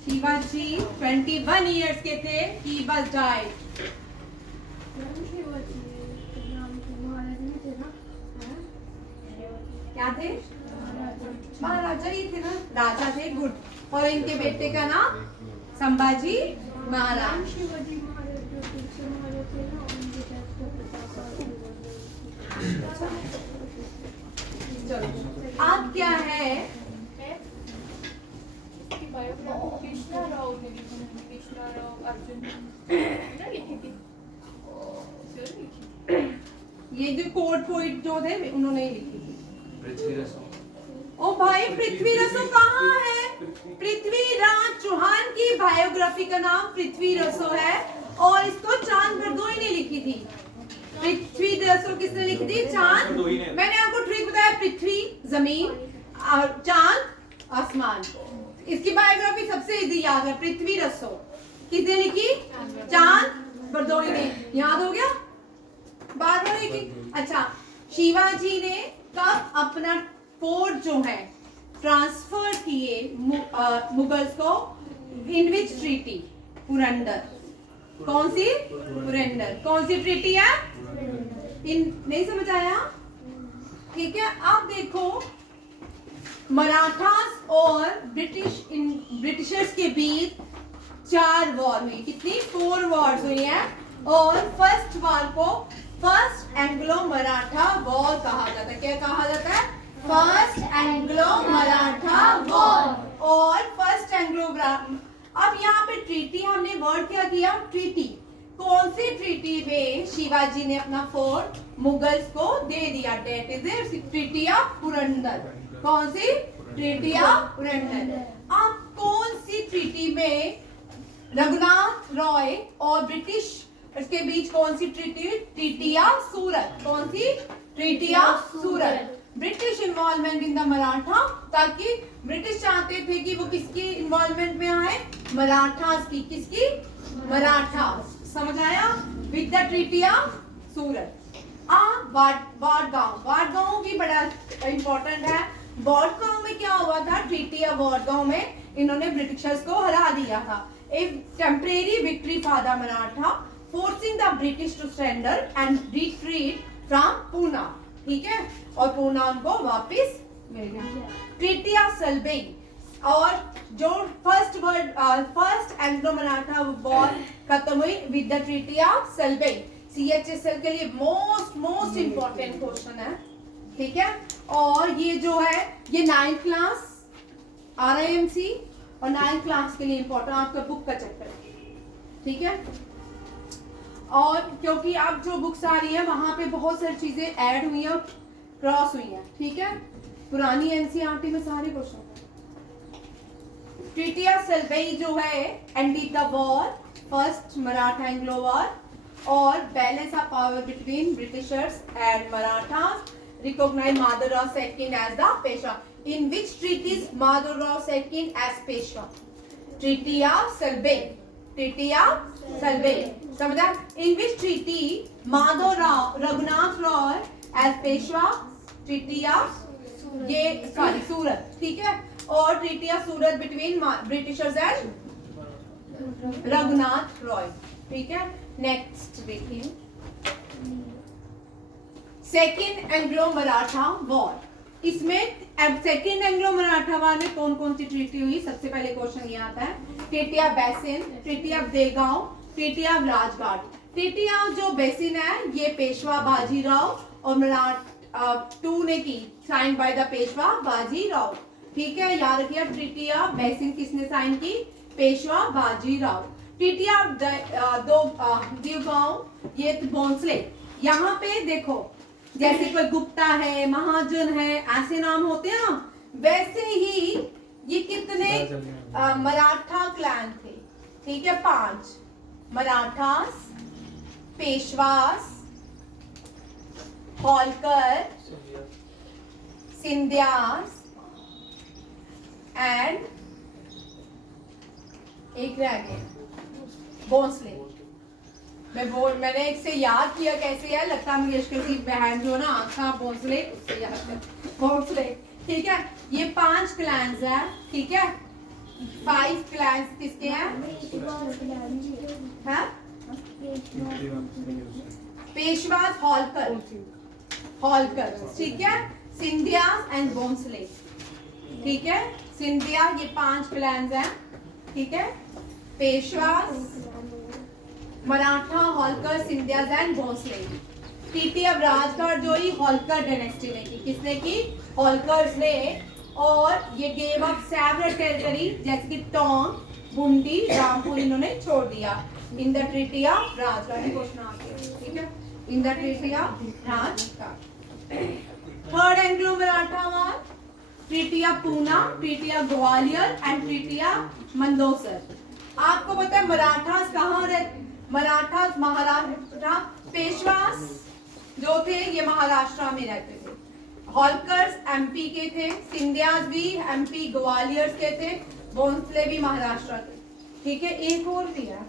Shivaji 21 years के थे, he was died. क्या थे, महाराजा ही थे ना, राजा थे, गुड। और इनके बेटे का नाम संभाजी महाराज। शिवाजी महाराज जो तीसरे महाराज थे ना, उनके death को 50 साल हो गए। चलो, अब क्या है, इसकी बायोग्राफी कृष्णा राव ने लिखी थी, कृष्णा राव अर्जुन ने लिखी थी, ये जो कोर्ट पोइट जो थे उन्होंने ही लिखी थी। पृथ्वीराज, ओ भाई, पृथ्वीराज कहाँ है, पृथ्वीराज चौहान की बायोग्राफी का नाम पृथ्वीराज है और इसको चांद बरदोई ने लिखी थी। पृथ्वीराज किसने लिखी थी, चांद। मैंने आपको ट्रिक बताया, पृथ्वी जमीन और चांद आसमान। इसकी बायोग्राफी सबसे इजी याद है, पृथ्वीराज किसने लिखी, चांद बरदोई ने, याद हो गया, बार बार लिखी। अच्छा, शिवाजी ने कब अपना फोर्ट जो है ट्रांसफर किए मुगल्स को, इन विच ट्रीटी, पुरंदर, कौन सी, पुरंदर, कौन सी ट्रीटी है, इन, नहीं समझ आया, ठीक है। अब देखो, मराठास और ब्रिटिशर्स के बीच 4 वॉर हुई, कितनी, 4 वॉर्स हुई हैं। और फर्स्ट वॉर को फर्स्ट एंग्लो मराठा वॉर कहा जाता है। क्या कहा जाता है, फर्स्ट एंग्लो मराठा वॉर। और फर्स्ट एंग्लो, अब यहाँ पे ट्रीटी हमने वर्ड क्या किया, ट्रीटी। कौन सी ट्रीटी में शिवाजी ने अपना फोर्ट मुगल्स को दे दिया, date is treaty of Purandar. कौन सी, ट्रीटी ऑफ पुरंदर। अब कौन सी ट्रीटी में रघुनाथ रॉय और ब्रिटिश इसके बीच कौन सी ट्रीटी, ट्रीटी ऑफ सूरत। कौन सी, treaty of Surat. British involvement in the Maratha, ताकि ब्रिटिश चाहते थे कि वो किसकी इन्वॉल्वमेंट में आए, मराठास की, किसकी, मराठास, समझ आया, विद द ट्रीटी ऑफ सूरत। वाडगांव भी बड़ा इंपॉर्टेंट है। वाडगांव में क्या हुआ था, ट्रीटी ऑफ वाडगांव में इन्होंने ब्रिटिशर्स को हरा दिया था। a temporary victory for the Maratha, forcing the British to surrender and retreat from Pune. ठीक है, और पूना उनको वापस मिल गया। ट्रीटी ऑफ सल्बेई, और जो फर्स्ट एंग्लो मराठा वॉर खत्म हुई with the treaty of Salbai. CHSL के लिए मोस्ट इंपॉर्टेंट क्वेश्चन है, ठीक है। और ये जो है ये 9th क्लास RIMC और 9th क्लास के लिए इंपॉर्टेंट आपका बुक का चैप्टर है, ठीक है। और क्योंकि अब जो बुक्स आ रही है वहां पे बहुत सारी चीजें ऐड हुई हैं, क्रॉस हुई हैं, ठीक है। पुरानी NCERT में सारे क्वेश्चन हैं। ट्रीटी ऑफ सल्बेई जो है ended the war, first Maratha Anglo war, और balance of power between Britishers and Marathas, recognise Madhavrao second as the Peshwa. In which treaties Madhavrao second as Peshwa? Treaty of Salbai, treaty of Salbai, समझा? In which treaty Madhavrao Raghunath Rao as Peshwa? Treaty of Surat, ठीक है। और treaty of Surat between Britishers and Raghunath Rao, ठीक है। Next देखिए, second Anglo Maratha war. इसमें second Anglo Maratha war में कौन कौन सी ट्रीटी हुई? सबसे पहले क्वेश्चन ये आता है, treaty of Bassein, treaty of Deogaon, treaty of Rajghat. Treaty of जो बेसिन है ये पेशवा बाजीराव और मराठा 2 ने की, sign by the Peshwa Bajirao, ठीक है। याद रखिए, ट्रीटी ऑफ बेसिन किसने साइन की? पेशवा बाजीराव। ट्रीटी ऑफ देगांव ये भोंसले। यहाँ पे देखो, जैसे कोई गुप्ता है, महाजन है, ऐसे नाम होते हैं ना, वैसे ही ये कितने मराठा क्लैन थे, ठीक है, 5 मराठास, पेशवास, होलकर, सिंधियास एंड एक रह गए भोंसले। मैंने एक से याद किया कैसे है, लता मंगेशकर की बहन जो ना आंखा भोंसले, उससे याद कर भोंसले, ठीक है। ये 5 क्लैंस है, ठीक है। 5 क्लैंस किसके हैं? पेशवास, होलकर, ठीक है, सिंधियास एंड भोंसले, ठीक है। सिंधिया ये 5 क्लैंस हैं, ठीक है। Peshwas, Maratha, Holkar, Scindias and Bhonsle. Treaty of Rajghat जो ही होलकर डायनेस्टी ने की, किसने की? होलकर्स ने। और ये गेव ऑफ सेवरल टेरिटरी जैसे कि टोंग, बूंदी, रामपुर इन्होंने छोड़ दिया in the treaty of Rajghat. Question आते हैं, ठीक है, in the treaty of Rajghat. Third Anglo Maratha war, treaty of Poona, treaty of Gwalior and treaty of Mandsaur. आपको पता है मराठास कहाँ रहते? मराठास महाराष्ट्र, पेशवास जो थे ये महाराष्ट्र में रहते थे, होलकर्स MP के थे, सिंधियास भी MP ग्वालियर के थे, भोंसले भी महाराष्ट्र के, ठीक है। एक और भी है,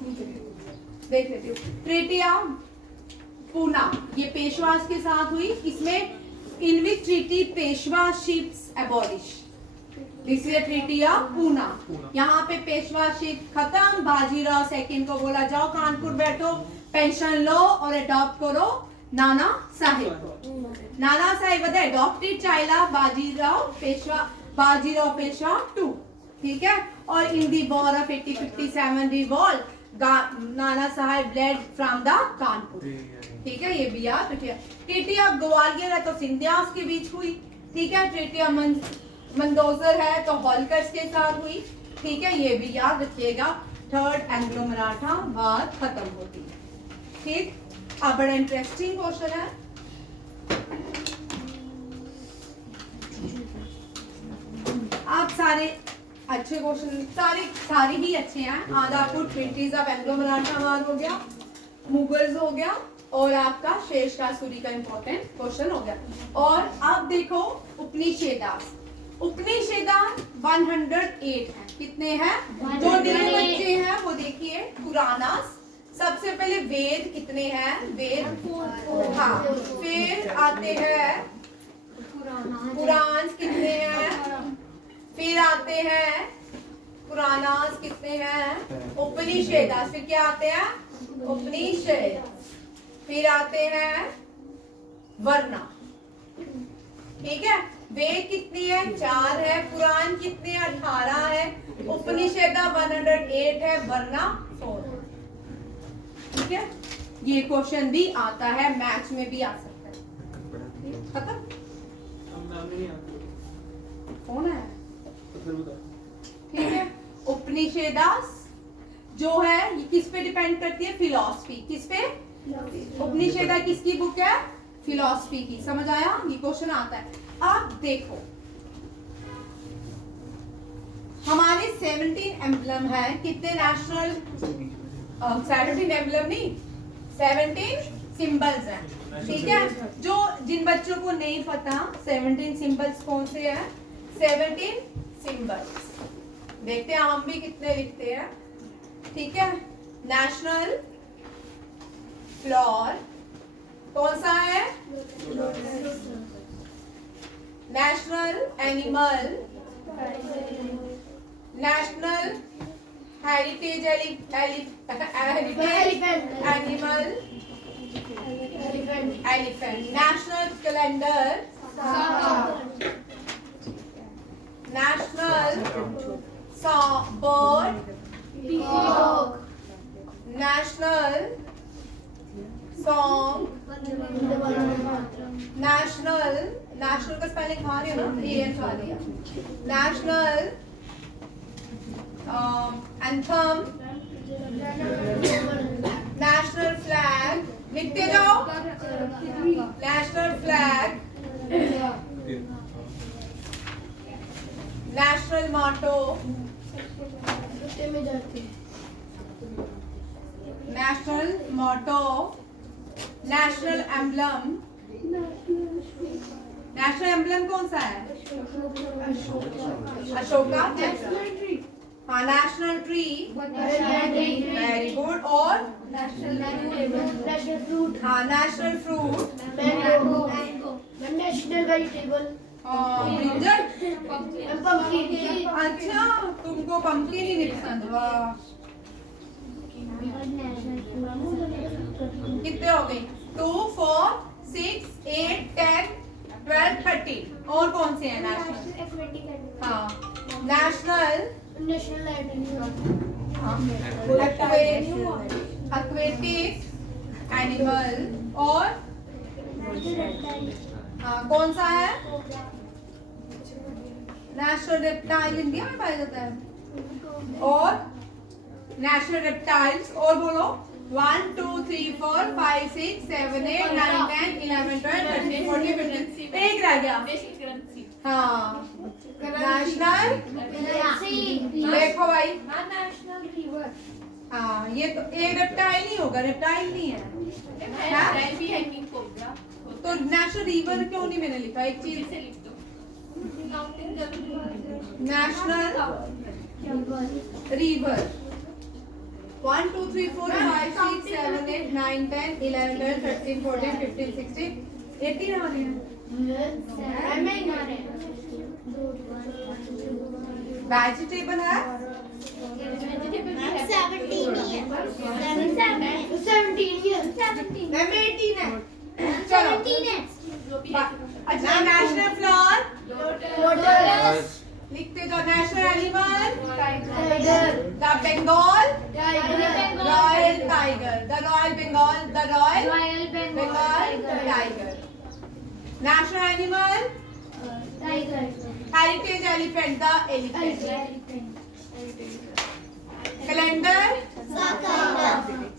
देख लेती हूँ। ट्रीटी ऑफ पूना ये पेशवास के साथ हुई। इसमें in which treaty Peshwaships abolish, this is treaty of Poona. यहाँ पे पेशवाशिप खत्म, बाजीराव सेकंड को बोला जाओ कानपुर बैठो, पेंशन लो और अडॉप्ट करो नाना साहेब को। नाना साहेब बताए adopted child of Bajirao Peshwa 2, ठीक है। और इन दी war of 1857 revolt, Nana Saheb lead from the Kanpur, ठीक है, ये भी याद रखिए। ट्रीटी ऑफ ग्वालियर है तो सिंधियास के बीच हुई, ठीक है। ट्रीटी ऑफ मंदसौर है तो होलकर्स के साथ हुई, ठीक है, ये भी याद रखिएगा। थर्ड एंग्लो मराठा वॉर खत्म होती है, ठीक। अब बड़ा इंटरेस्टिंग क्वेश्चन है, आप सारे अच्छे क्वेश्चन, सारे ही अच्छे हैं। आज आपको treaties of Anglo Maratha war हो गया, मुगल्स हो गया, और आपका शेरशाह सूरी का इंपॉर्टेंट क्वेश्चन हो गया। और अब देखो उपनिषेदास, उपनिषेदास 108 है। कितने हैं? जो नए बच्चे हैं वो देखिए, पुराणास सबसे पहले वेद कितने हैं? वेद, हाँ। फिर आते हैं पुराण कितने हैं? फिर आते हैं पुराणास कितने हैं? उपनिषेदास। फिर क्या आते हैं? उपनिषद। फिर आते हैं वर्णा। ठीक है, वेद कितनी है? 4 है। पुराण कितने? 18 है। उपनिषद 108 है। वर्णा 4। ठीक है, ये क्वेश्चन भी आता है, मैथ्स में भी आ सकता है। खत्म। कौन है? ठीक है, उपनिषेदास जो है ये किस पे डिपेंड करती है? फिलॉसफी। किस पे? उपनिषेदा किसकी बुक है? फिलॉसफी की। समझ आया? ये क्वेश्चन आता है। आप देखो, हमारे 17 एम्बलम है। कितने नेशनल? 17 एम्बलम नहीं, 17 सिंबल्स हैं। ठीक है, जो जिन बच्चों को नहीं पता 17 सिंबल्स कौन से हैं? 17 सिंबल्स देखते हैं हम भी कितने लिखते हैं। ठीक है, नेशनल फ्लोर कौन सा है? National animal, national heritage animal elephant, national calendar, national bird, national song, national का स्पेलिंग खा रही हो ना? एन खा लिया। नेशनल एंथम, नेशनल फ्लैग, लिखते जाओ। नेशनल फ्लैग, नेशनल मोटो, नेशनल मोटो, नेशनल एम्बलम। नेशनल एम्बलम कौन सा है? अशोका चक्र। हाँ, नेशनल ट्री, वेरी गुड। और हाँ, national fruit, national vegetable, brinjal. अच्छा, तुमको पंपकिन ही नहीं पसंद? वाह, कितने हो गए? 2, 4, 6, 8, 10, 12, 13। और कौन से हैं नेशनल? हाँ, नेशनल एक्वेटिक एनिमल। और हाँ, कौन सा है? नेशनल रेप्टाइल इंडिया में पाया जाता है। और नेशनल रेप्टाइल्स। और बोलो 1, 2, 3, 4, 5, 6, 7, 8, 9, 10, 11, 12, 13, 14, 15। एक रह गया। हाँ, नेशनल, देखो भाई, नेशनल रिवर, हाँ ये तो एक रेप्टाइल नहीं होगा, रेप्टाइल नहीं है। तो नेशनल रिवर क्यों नहीं मैंने लिखा? एक चीज, नेशनल रिवर 1, 2, 3, 4, 5, 6, 7, 8, 9, 10, 11, 12, 13, 14, 15, 16, 18 आ रहे हैं। वेजिटेबल है 18 है। चलो, अच्छा, नेशनल फ्लावर लिखते जाओ। National animal, the Bengal royal tiger, the royal Bengal, the royal Bengal tiger. National animal, heritage elephant, the elephant. Calendar,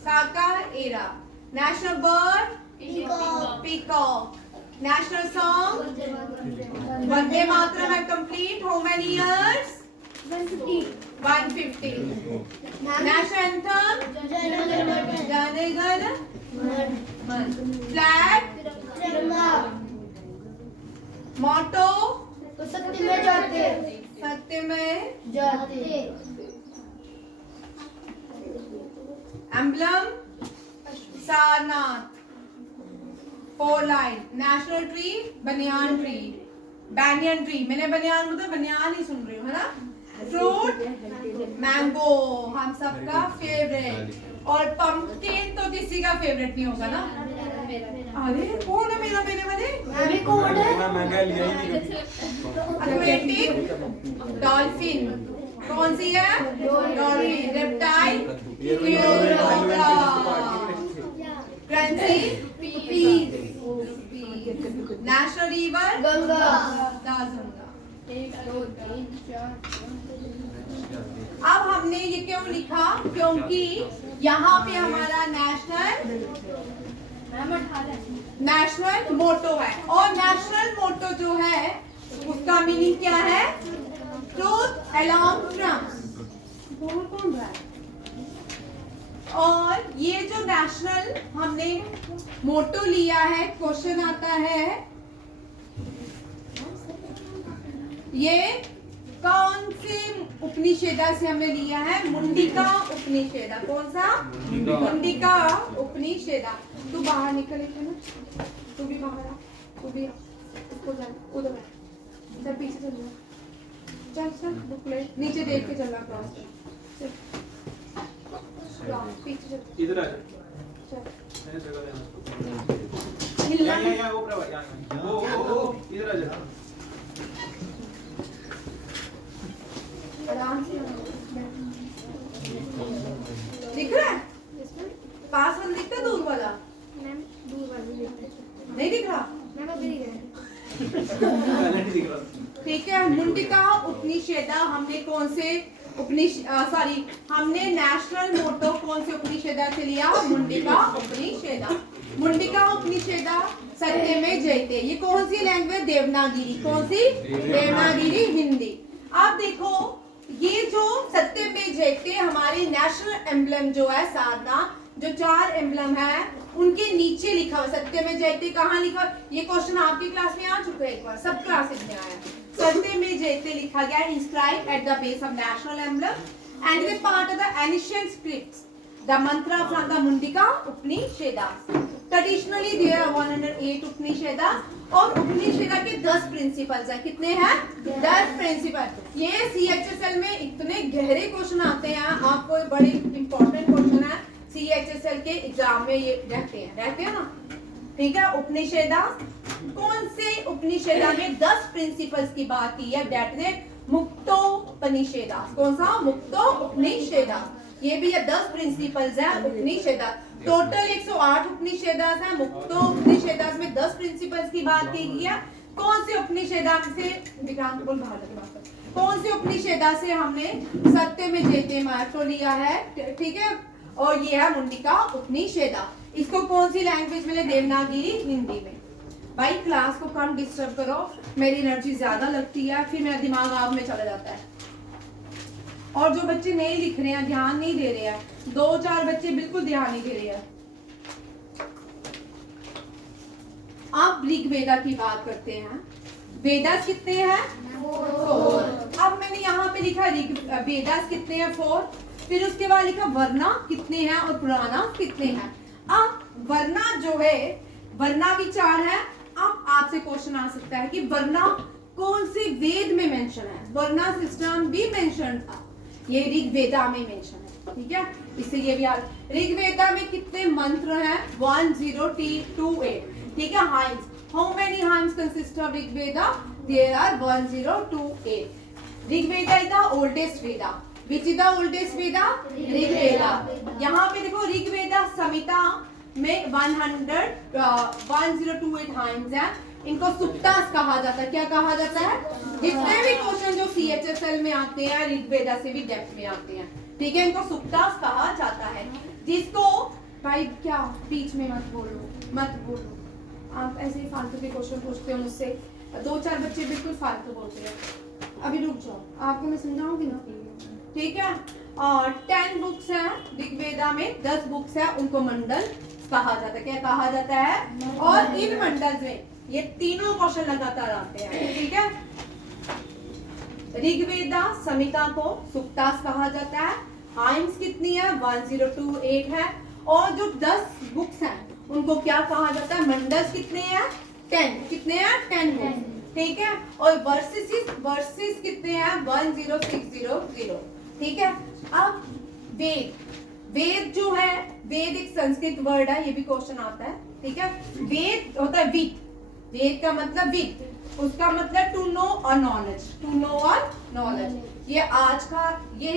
Saka era. National bird, peacock. National song, Vande Mataram है complete. How many years? 150। National anthem, Jana Gana Mana. Flag, motto, Satya में जाते। Emblem, Sarnath. 4 line. National tree, banyan tree, मैंने banyan मतलब बनियान ही सुन रही हूँ, है ना? फ्रूट, मैंगो हम सबका फेवरेट, और पंपकिन तो किसी का फेवरेट नहीं होगा ना। अरे कौन है मेरा मेरे वाले? एक्वेटिक डॉल्फिन, कौन सी है? Dolphin. Reptile cobra. Crunchy piece. National river Ganga. Ganga. 1 2 3 4 अब हमने ये क्यों लिखा? क्योंकि यहाँ पे हमारा नेशनल मोटो है, और नेशनल मोटो जो है उसका मीनिंग क्या है? Truth along Trump's. बोल कौन रहा है? और ये जो नेशनल हमने मोटो लिया है, क्वेश्चन आता है ये कौन से उपनिषेदा से हमने लिया है? मुंडिका उपनिषेदा। कौन सा? मुंडिका उपनिषेदा। तू बाहर निकले थे ना, तू भी बाहर आ, तू भी उसको जा, उधर बैठ, चल पीछे चल जा, चल चल बुक ले, नीचे देख के चलना, क्रॉस चल, पीछे चल, इधर आ चल मैंने जगह देना हिलना यहाँ वो प्रभा यहाँ वो इधर आ जा। आराम से दिख रहा है? पास वाला दिखता, दूर वाला मैम दूर वाली देखते हैं। नहीं दिख रहा? मैम अभी दिख रहा है। नहीं दिख रहा। ठीक है। मुंडिका उपनिषेदा हमने कौन से सॉरी हमने नेशनल मोटो कौन से उपनिषेदा से लिया? मुंडिका उपनिषेदा। मुंडिका उपनिषेदा सत्य में जयते, ये कौन सी लैंग्वेज? देवनागरी। कौन सी? देवनागरी हिंदी। आप देखो ये जो सत्य में जयते हमारे नेशनल एम्बलम जो है साधना, जो 4 एम्बलम है उनके नीचे लिखा हुआ सत्य में जयते। कहाँ लिखा? ये क्वेश्चन आपकी क्लास में आ चुका है एक बार, सब क्लासेस में आया। सत्य में जयते लिखा गया है inscribe at the base of national emblem and it is part of the ancient scripts, the mantra from the Mundaka Upanishads. Traditionally there are 108 Upanishads, और उपनिषेदा के 10 प्रिंसिपल्स हैं। कितने हैं? 10 प्रिंसिपल। ये सीएचएसएल में इतने गहरे क्वेश्चन आते हैं, आपको बड़े इंपॉर्टेंट क्वेश्चन है सीएचएसएल के एग्जाम में, ये रहते हैं ना। ठीक है। उपनिषेदा कौन से उपनिषेदा में 10 प्रिंसिपल्स की बात की है? That is Muktopanishad. कौन सा? मुक्तोपनिषेदा। ये भी ये 10 प्रिंसिपल्स है उपनिषेदा। टोटल 108 उपनिषेदास है। मुक्तोपनिषेदास में 10 प्रिंसिपल्स की बात की गई है। कौन से उपनिषेदा से? विक्रांत बोल बाहर की बात कर। कौन से उपनिषेदा से हमने सत्य में जयते महत्व लिया है? ठीक है। और ये है मुंडिका उपनिषेदा। इसको कौन सी लैंग्वेज में? देवनागरी हिंदी में। भाई क्लास को कम डिस्टर्ब करो, मेरी एनर्जी ज्यादा लगती है, फिर मेरा दिमाग आग में चला जाता है। और जो बच्चे नहीं लिख रहे हैं, ध्यान नहीं दे रहे हैं, 2-4 बच्चे बिल्कुल ध्यान नहीं दे रहे हैं। अब ऋग्वेदा की बात करते हैं। वेदास कितने हैं? 4। अब मैंने यहाँ पे लिखा वेदास कितने हैं? 4। फिर उसके बाद लिखा वर्णा कितने हैं और पुराना कितने हैं। अब वर्णा जो है, वर्णा भी 4 है। अब आपसे क्वेश्चन आ सकता है कि वर्णा कौन से वेद में मेंशन है? वर्णा सिस्टम भी मेंशन था, ये ऋग्वेदा में मेंशन है। ठीक है, इससे ये भी याद। ऋग्वेदा में कितने मंत्र हैं? 1028। ठीक है। Hymns, how many hymns consist of Rigveda? There are 1028। Rigveda is the oldest Veda. Which is the oldest Veda? Rigveda. यहाँ पे देखो ऋग्वेदा संहिता में 1028 हाइम्स है। इनको सुक्तास कहा जाता है। क्या कहा जाता है? जितने भी क्वेश्चन जो सीएचएसएल में आते हैं ऋग्वेदा से भी डेप्थ में आते हैं। ठीक है, इनको सुक्तास कहा जाता है। जिसको भाई क्या बीच में मत बोलो, आप ऐसे ही फालतू के क्वेश्चन पूछते हो मुझसे। 2-4 बच्चे बिल्कुल फालतू बोलते हैं। अभी रुक जाओ, आपको मैं समझाऊंगी ना। ठीक है। और 10 बुक्स हैं ऋग्वेदा में, 10 बुक्स हैं, उनको मंडल कहा जाता है। क्या कहा जाता है? और इन मंडल में ये तीनों क्वेश्चन लगातार आते हैं। ठीक है। ऋग्वेदा संहिता को सुक्तास कहा जाता है। हाइम्स कितनी है? 1028 है। और जो 10 बुक्स हैं उनको क्या कहा जाता है? मंडल्स कितने हैं? 10। कितने हैं? 10 बुक्स। ठीक है। और वर्सेस कितने हैं? 10600। ठीक है। अब वेद, वेद जो है, वेद एक संस्कृत वर्ड है, ये भी क्वेश्चन आता है, ठीक है। वेद होता है विद, वेद का मतलब विद, उसका मतलब टू नो और नॉलेज, टू नो और नॉलेज। ये आज का, ये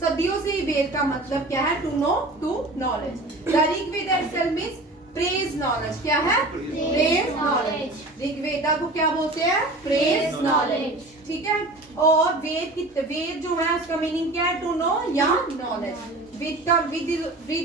सदियों से ही वेद का मतलब क्या है, to know, to knowledge. The Rigveda itself means praise knowledge, क्या है, प्रेज नॉलेज। ऋग्वेदा को क्या बोलते हैं, प्रेज नॉलेज, ठीक है। और वेद की, वेद जो है उसका मीनिंग क्या है, टू नो या नॉलेज। विद का, with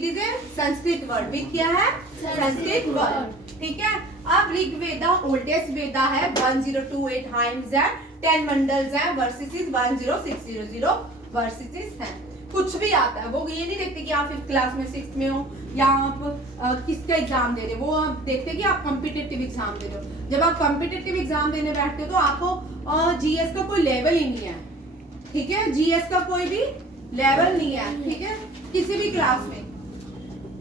is a Sanskrit word, with क्या है, संस्कृत वर्ड, ठीक है। अब ऋग्वेदा ओल्डेस्ट वेदा है, 1028 हाइम्स है, 10 मंडल्स हैं, वर्सेस 10600 वर्सेस हैं। कुछ भी आता है, वो ये नहीं देखते कि आप 5th क्लास में 6th में हो या आप किसका एग्जाम दे रहे हो, वो आप देखते कि आप कॉम्पिटिटिव एग्जाम दे रहे हो। जब आप कॉम्पिटिटिव एग्जाम देने बैठते हो तो आपको जीएस का कोई लेवल ही नहीं है, ठीक है, जीएस का कोई भी लेवल नहीं है, ठीक है, किसी भी क्लास में।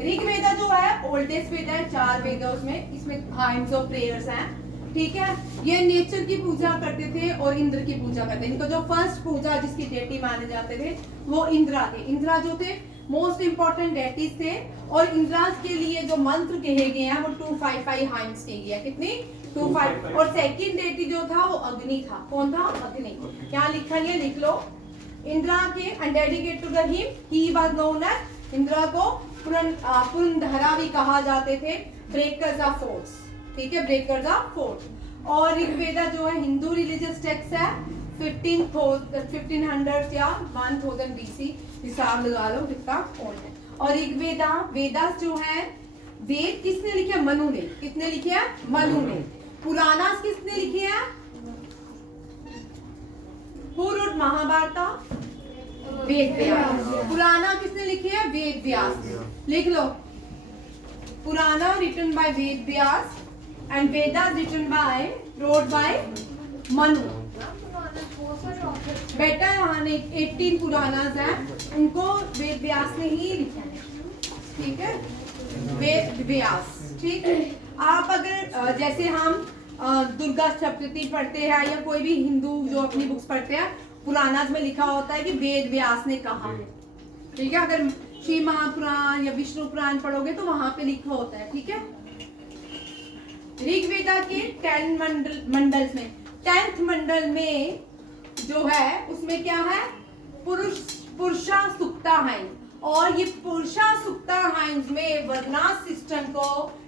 ऋग्वेदा जो है ओल्डेस्ट वेदा है, 4 वेदा उसमें, इसमें हाइम्स ऑफ प्रेयर्स हैं, ठीक है। ये नेचर की पूजा करते थे और इंद्र की पूजा करते थे। इनका जो फर्स्ट पूजा जिसकी डेटी माने जाते थे वो इंद्रा थे। इंद्रा जो थे मोस्ट इंपॉर्टेंट डेटीज थे, और इंद्राज के लिए जो मंत्र कहे गए हैं वो 255 हाइम्स के लिए, कितनी, 25। और सेकंड डेटी जो था वो अग्नि था। कौन था, अग्नि। क्या लिखा है, लिख लो। इंद्रा के and dedicate to the him, he was known as, Indra को पुरंधरा भी कहा जाते थे, ब्रेकर्स ऑफ फोर्ट्स, ठीक है, ब्रेकर्स ऑफ फोर्ट। और ऋग्वेदा जो है हिंदू रिलीजियस टेक्स्ट है, 1500 या 1000 BC, हिसाब लगा लो कितना ओल्ड है। और ऋग्वेदा, वेदास जो है, वेद किसने लिखे हैं, मनु ने। किसने लिखे हैं, मनु ने। पुराणास किसने लिखे हैं, हु रोट महाभारत, वेद व्यास। पुराना किसने लिखे हैं, वेद व्यास। लिख लो, Purana written by Ved Vyas and Vedas written by, wrote by Manu. बेटा यहाँ 18 पुराणास हैं, उनको वेद व्यास ने ही लिखा है, ठीक है, वेद व्यास, ठीक है। आप अगर जैसे हम दुर्गा सप्तशती पढ़ते हैं या कोई भी हिंदू जो अपनी बुक्स पढ़ते हैं, पुराणास में लिखा होता है कि वेद व्यास ने कहा है, ठीक है। अगर श्री महापुराण या विष्णु पुराण पढ़ोगे तो वहां पे लिखा होता है, ठीक है। ऋग्वेदा के 10 मंडल्स में 10th मंडल में जो है उसमें क्या है, पुरुषा सुक्ता हाइम, और ये पुरुषा सुक्ता हाइम्स में वर्णास सिस्टम को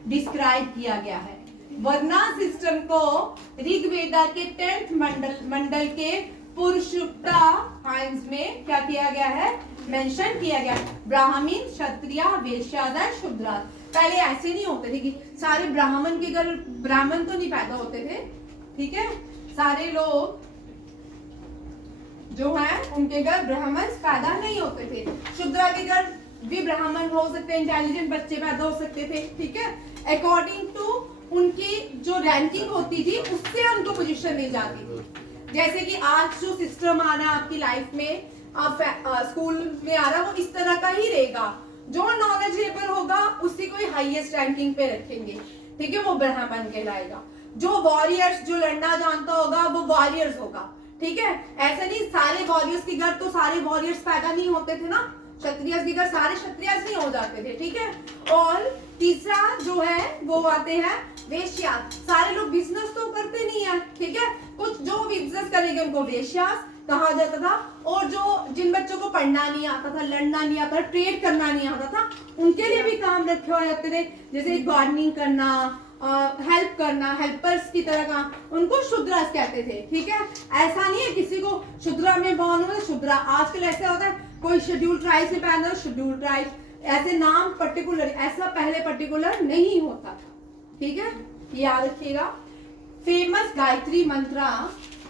डिस्क्राइब किया गया है। वर्णास सिस्टम को ऋग्वेदा के 10th मंडल के पुरुषुक्ता हाइम्स में क्या किया गया है, मेंशन किया गया। ब्राह्मण, क्षत्रिय, वैश्य, शूद्र। पहले ऐसे नहीं होते थे कि सारे ब्राह्मण के घर, ब्राह्मण तो नहीं पैदा होते थे, ठीक है, सारे लोग जो हैं उनके घर ब्राह्मण पैदा नहीं होते थे। शूद्र के घर भी ब्राह्मण हो सकते, इंटेलिजेंट बच्चे पैदा हो सकते थे, ठीक है। अकॉर्डिंग टू उनकी जो रैंकिंग होती थी उससे उनको पोजीशन दी जाती थी। जैसे कि आज जो सिस्टम आ रहा है आपकी लाइफ में, आप स्कूल में आ रहा है, वो इस तरह का ही रहेगा। जो नॉलेजेबल होगा उसी को हाईएस्ट रैंकिंग पे रखेंगे, ठीक है, वो ब्राह्मण कहलाएगा। जो वॉरियर्स, जो लड़ना जानता होगा वो वॉरियर्स होगा, ठीक है। ऐसा नहीं सारे वॉरियर्स के घर तो सारे वॉरियर्स पैदा नहीं होते थे ना, क्षत्रिय के घर सारे क्षत्रिय नहीं हो जाते थे, ठीक है। और तीसरा जो है वो आते हैं वेश्या। सारे लोग बिजनेस तो करते नहीं है, ठीक है, कुछ जो बिजनेस करेंगे उनको वेश्यास कहा जाता था। और जो जिन बच्चों को पढ़ना नहीं आता था, लड़ना नहीं आता, ट्रेड करना नहीं आता था, उनके लिए भी काम रखे हुए जाते थे, जैसे गार्डनिंग करना, हेल्प करना, हेल्पर्स की तरह का, उनको शूद्रास कहते थे, ठीक है। ऐसा नहीं है किसी को शूद्रा में बॉर्न हो शूद्रा। आजकल ऐसा होता है कोई शेड्यूल ट्राइब से पैदा हो, शेड्यूल ट्राइब, ऐसे नाम पर्टिकुलर, ऐसा पहले पर्टिकुलर नहीं होता था, ठीक है, याद रखिएगा। फेमस गायत्री मंत्र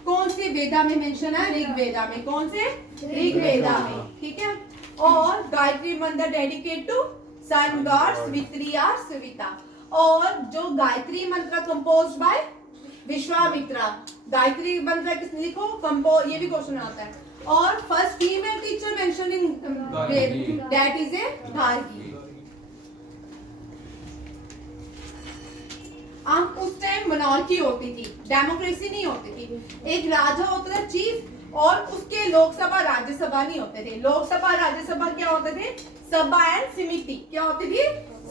कौन से वेदा में मेंशन है, ऋग्वेदा में। कौन से, ऋग्वेदा में, ठीक है। और Gayatri mantra dedicate to sun god Savitri और सविता। और जो गायत्री मंत्र कंपोज बाय विश्वामित्रा। गायत्री मंत्र किसने लिखो, कंपोज, ये भी क्वेश्चन आता है। और first female teacher mention in Veda, that is a Gargi. उस टाइम मोनार्की होती थी, डेमोक्रेसी नहीं होती थी। एक राजा होता था चीफ, और उसके लोकसभा राज्यसभा नहीं होते थे। लोकसभा राज्यसभा क्या होते थे? सभा एंड समिति। क्या होती थी?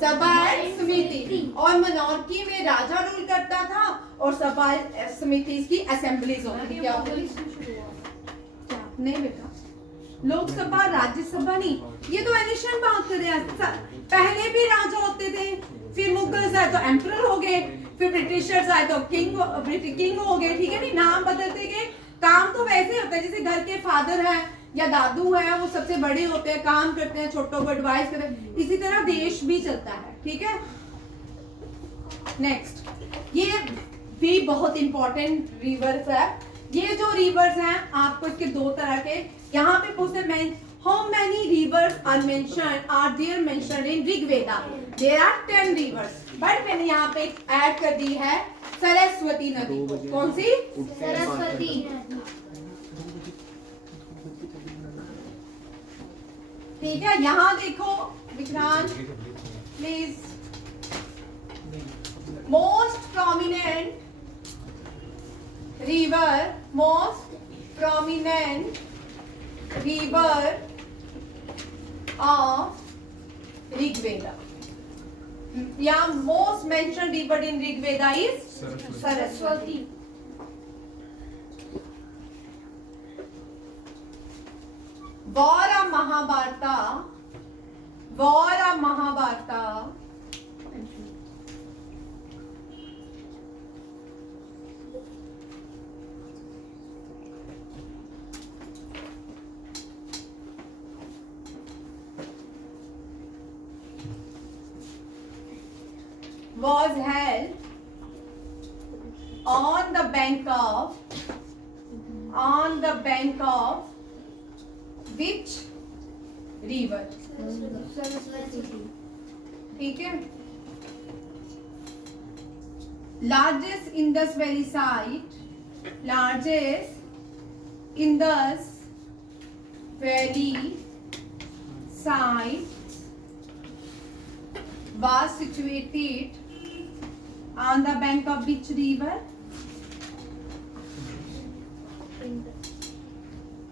सभा एंड समिति। और मोनार्की में राजा रूल करता था और सभा समिति की असेंबलीज होती थी। क्या होती थी? नहीं बेटा, लोकसभा राज्यसभा नहीं, ये तो एनिशन बात कर रहे हैं। पहले भी राजा होते थे, फिर मुगल्स आए तो एम्परर हो गए, फिर ब्रिटिशर्स आए तो किंग हो गए। ठीक है नहीं, नाम बदलते गए। काम तो वैसे होता है जैसे घर के फादर हैं या दादू है, वो सबसे बड़े होते हैं, काम करते हैं, छोटों को एडवाइस करते हैं। इसी तरह देश भी चलता है। ठीक है, नेक्स्ट, ये भी बहुत इंपॉर्टेंट रिवर्स है। ये जो रिवर्स हैं आपको इसके दो तरह के यहाँ पे पूछते हैं, how many rivers are there mentioned in Rigveda? There are 10 rivers, but मैंने यहाँ पे ऐड कर दी है सरस्वती नदी को। कौन सी? सरस्वती। ठीक है, यहाँ देखो Vikrant please. Most prominent river of Rigveda. Yeah, most mentioned river in Rigveda is Saraswati. War of Mahabharata. Was held on the bank of which river? Saraswati. ठीक है, largest Indus Valley site was situated on the bank of which river?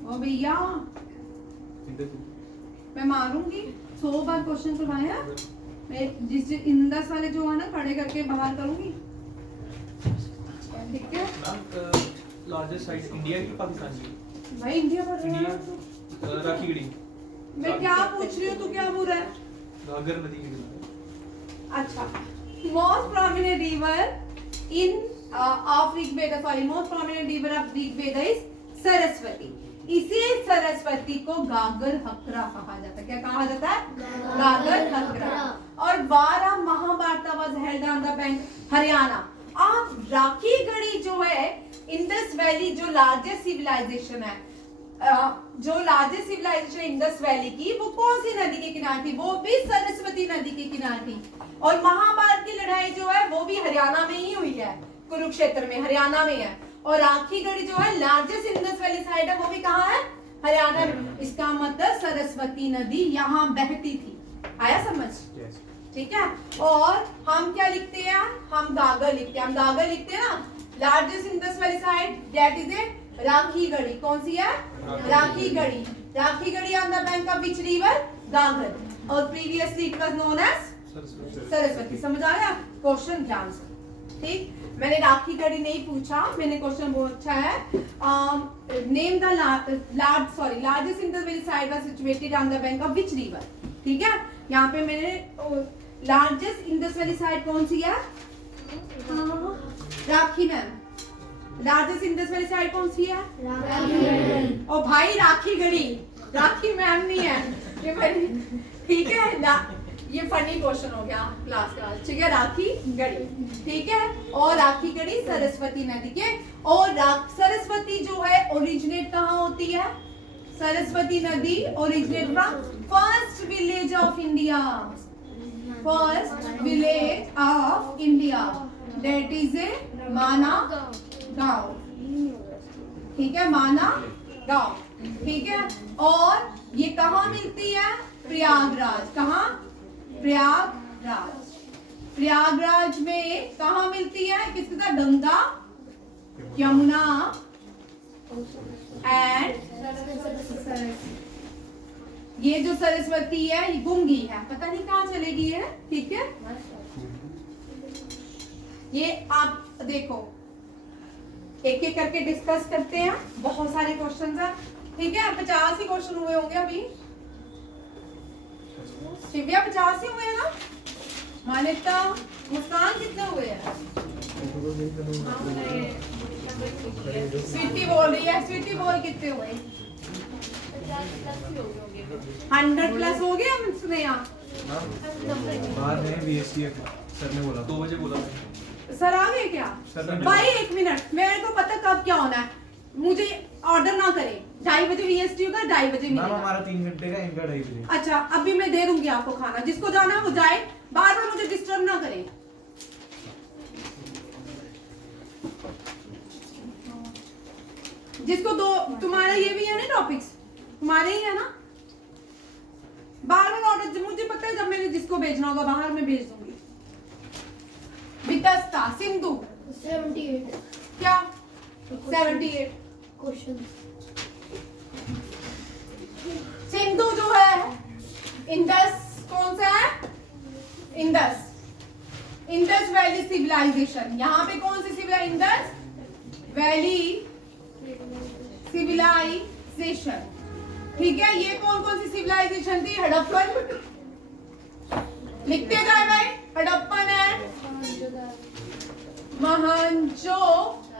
ओ भैया मैं मारूंगी, 100 बार question करवाया। मैं जिस Indus वाले जो है ना खड़े करके बाहर करूंगी। ठीक है लार्जेस्ट साइट इंडिया की पाकिस्तान की? भाई इंडिया पर इंडिया राखीगढ़ी। मैं क्या पूछ रही हूँ, तू क्या बोल रहा है? घाघर नदी की। अच्छा, most prominent river in of Rigveda, sorry, most prominent river of Rigveda is Saraswati. इसी सरस्वती को गागर हकरा कहा जाता है। क्या कहा जाता है? गागर हकरा। और वारा महाभारता was held on the bank, Haryana. आप राखीगढ़ी जो है इंडस वैली, जो लार्जेस्ट सिविलाइजेशन है, जो लार्जेस्ट सिविलाइजेशन इंडस वैली की, वो कौन सी नदी के किनारे थी? वो भी सरस्वती नदी के किनारे थी। और महाभारत की लड़ाई जो है वो भी हरियाणा में ही हुई है, कुरुक्षेत्र में, हरियाणा में है। और राखीगढ़ी जो है लार्जेस्ट इंडस वैली साइड है, वो भी कहाँ है? हरियाणा में। इसका मतलब सरस्वती नदी यहाँ बहती थी। आया समझ? ठीक है, और हम क्या लिखते हैं? हम गागर लिखते हैं। हम गागर लिखते हैं ना, largest Indus valley site, that is a Rakhigarhi. कौन सी है? Rakhigarhi. Rakhigarhi on the bank of which river? Ghaggar. और previously it was known as Saraswati. समझ आ गया? क्वेश्चन ध्यान से। ठीक, मैंने राखीगढ़ी नहीं पूछा, मैंने क्वेश्चन बहुत अच्छा है। Name the largest Indus valley side was situated on the bank of which river. ठीक है, यहाँ पे मैंने लार्जेस्ट इंडस वैली साइड कौन सी है? Rakhi ma'am. Largest Indus valley site कौन सी है? और भाई राखीगढ़ी, राखी मैम नहीं है। ठीक है, ये फनी क्वेश्चन हो गया क्लास का। ठीक है, राखीगढ़ी। ठीक है, और राखीगढ़ी सरस्वती नदी के। और सरस्वती जो है ओरिजिनेट कहाँ होती है? सरस्वती नदी originate from first village of India. First village of India, that is ए माना गांव। ठीक है, माना गांव। ठीक है, और ये कहाँ मिलती है? प्रयागराज। कहाँ? प्रयागराज। प्रयागराज में कहाँ मिलती है? किसके साथ? गंगा, यमुना एंड ये जो सरस्वती है ये गुम गई है, पता नहीं कहाँ चली गई है। ठीक है, ये आप देखो एक एक करके डिस्कस करते हैं, बहुत सारे क्वेश्चन हैं। ठीक है, 50 ही क्वेश्चन हुए होंगे अभी। शिव्या 50 ही हुए हैं ना, मान्यता मुस्कान कितने हुए हैं? स्वीटी बोल रही है, स्वीटी बोल कितने हुए? 100 प्लस हो गया हमने यहाँ। बाहर में VSTF सर ने बोला 2 बजे बोला सर आ गए क्या? सर ने भाई 1 मिनट, मेरे को पता कब क्या होना है, मुझे ऑर्डर ना करे। 2:30 बजे VSTU का 2:30 बजे मैम मिलेगा। हमारा 3 घंटे का, इनका 2:30 बजे। अच्छा, अभी मैं दे दूंगी आपको खाना, जिसको जाना है वो जाए, बार बार मुझे डिस्टर्ब ना करे। जिसको दो, तुम्हारा ये भी है ना टॉपिक्स, तुम्हारे ही है ना, बार बार ऑर्डर, मुझे पता है जब मैंने जिसको भेजना होगा बाहर मैं भेज दूंगी। वितस्ता, सिंधु 78 क्या 78 क्वेश्चन। सिंधु जो है, इंडस कौन सा है? Indus, Indus valley civilisation. यहाँ पे कौन सी सिविलाइजेशन? Indus valley civilisation. ठीक है, ये कौन कौन सी सिविलाइजेशन थी? हड़प्पन, लिखते जाए भाई, हड़प्पन एंड मोहनजोदारो।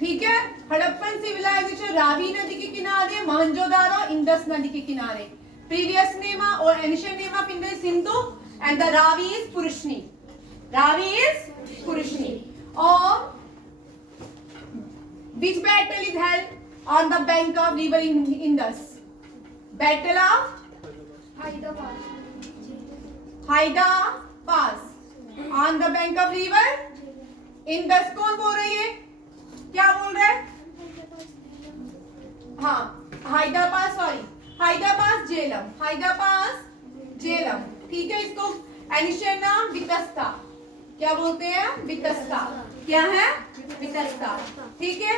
ठीक है, हड़प्पन सिविलाइजेशन रावी नदी के किनारे, मोहनजोदारो इंडस नदी के किनारे। प्रीवियस नेम और ancient name of Indus Sindhu and the Ravi is Purushni. Ravi is Purushni. और which battle is held on the bank of river Indus? Battle of Haida Pass on the bank of river Indus। कौन बोल रही है? क्या बोल रहा है? हाँ, हाइदा पास, सॉरी, हाइदा पास जेलम, हाइदा पास जेलम। ठीक है, इसको एनिशियन नाम वितस्ता, क्या बोलते हैं? वितस्ता। क्या है? वितस्ता। ठीक है,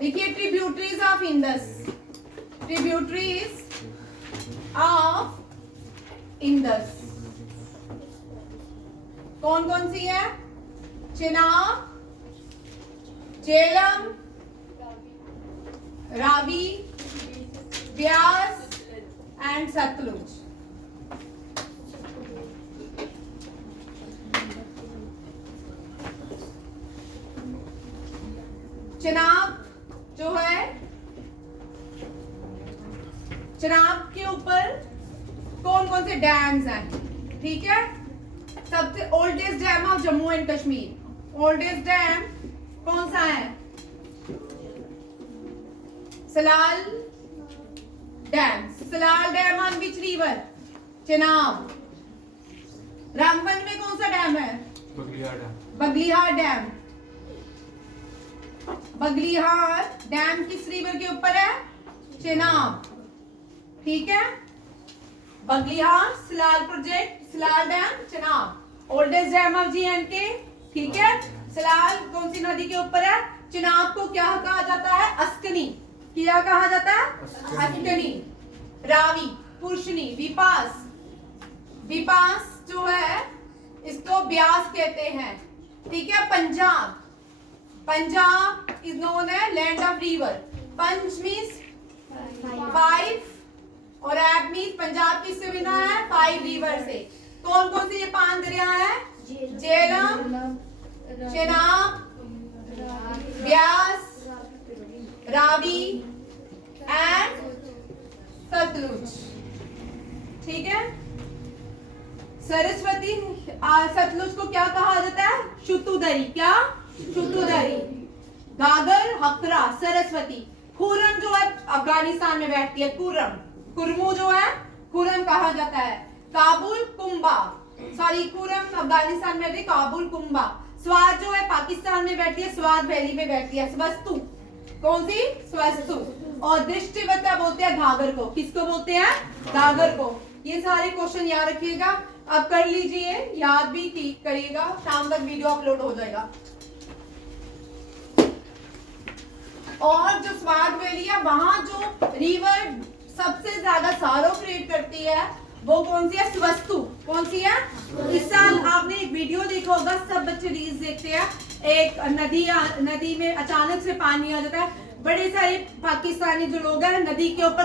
देखिए tributaries of Indus, tributaries of Indus कौन कौन सी है? चेनाब, झेलम, रावी, ब्यास एंड सतलुज। चेनाब जो है, चेनाब के ऊपर कौन कौन से डैम्स हैं? ठीक है, सबसे oldest dam of Jammu and Kashmir, oldest dam कौन सा है? Salal dam. Salal dam on which river? Chenab. Ramban में कौन सा डैम है? Baglihar dam. Baglihar dam. Baglihar dam किस रिवर के ऊपर है? चेनाब। ठीक है, Baglihar, Salal project, Salal dam, Chenab, oldest dam of J&K। ठीक है, सलाल कौन सी नदी के ऊपर है? चेनाब को क्या कहा जाता है? अस्कनी। क्या कहा जाता है? अस्कनी। रावी, पुरुषनी, विपास, विपास जो है इसको ब्यास कहते हैं। ठीक है, पंजाब, पंजाब इज नोन है land of river. Panch means 5 और ऐप मीन्स पंजाब किससे बना है? 5 रिवर से। कौन कौन से ये 5 दरिया है? झेलम, चेनाब, ब्यास, रावी एंड सतलुज। ठीक है, सरस्वती, सतलुज को क्या कहा जाता है? शुतुदरी। क्या? शुतुदरी। गागर, हकरा, सरस्वती। खुरम जो है अफगानिस्तान में बैठती है, कुरम, कुरमू जो है कुरम कहा जाता है। काबुल, कुंभा, सॉरी कुरम अफगानिस्तान में रहती है, काबुल, कुंभा। स्वाद जो है पाकिस्तान में बैठती है, स्वाद वैली में बैठती है। स्वस्तु, कौन सी? स्वस्तु। और दृष्टिवता बोलते हैं घाघर को। किसको बोलते हैं? घाघर को। ये सारे क्वेश्चन याद रखिएगा। अब कर लीजिए, याद भी करिएगा, शाम तक वीडियो अपलोड हो जाएगा। और जो स्वाद वैली है वहां जो रिवर सबसे ज्यादा सारो क्रिएट करती है वो कौन सी है? स्वस्तु। कौन सी है? इस साल आपने एक वीडियो देखा होगा, सब बच्चे रील्स देखते हैं, एक नदी में अचानक से पानी आ जाता है, बड़े सारे पाकिस्तानी जो लोग हैं नदी के ऊपर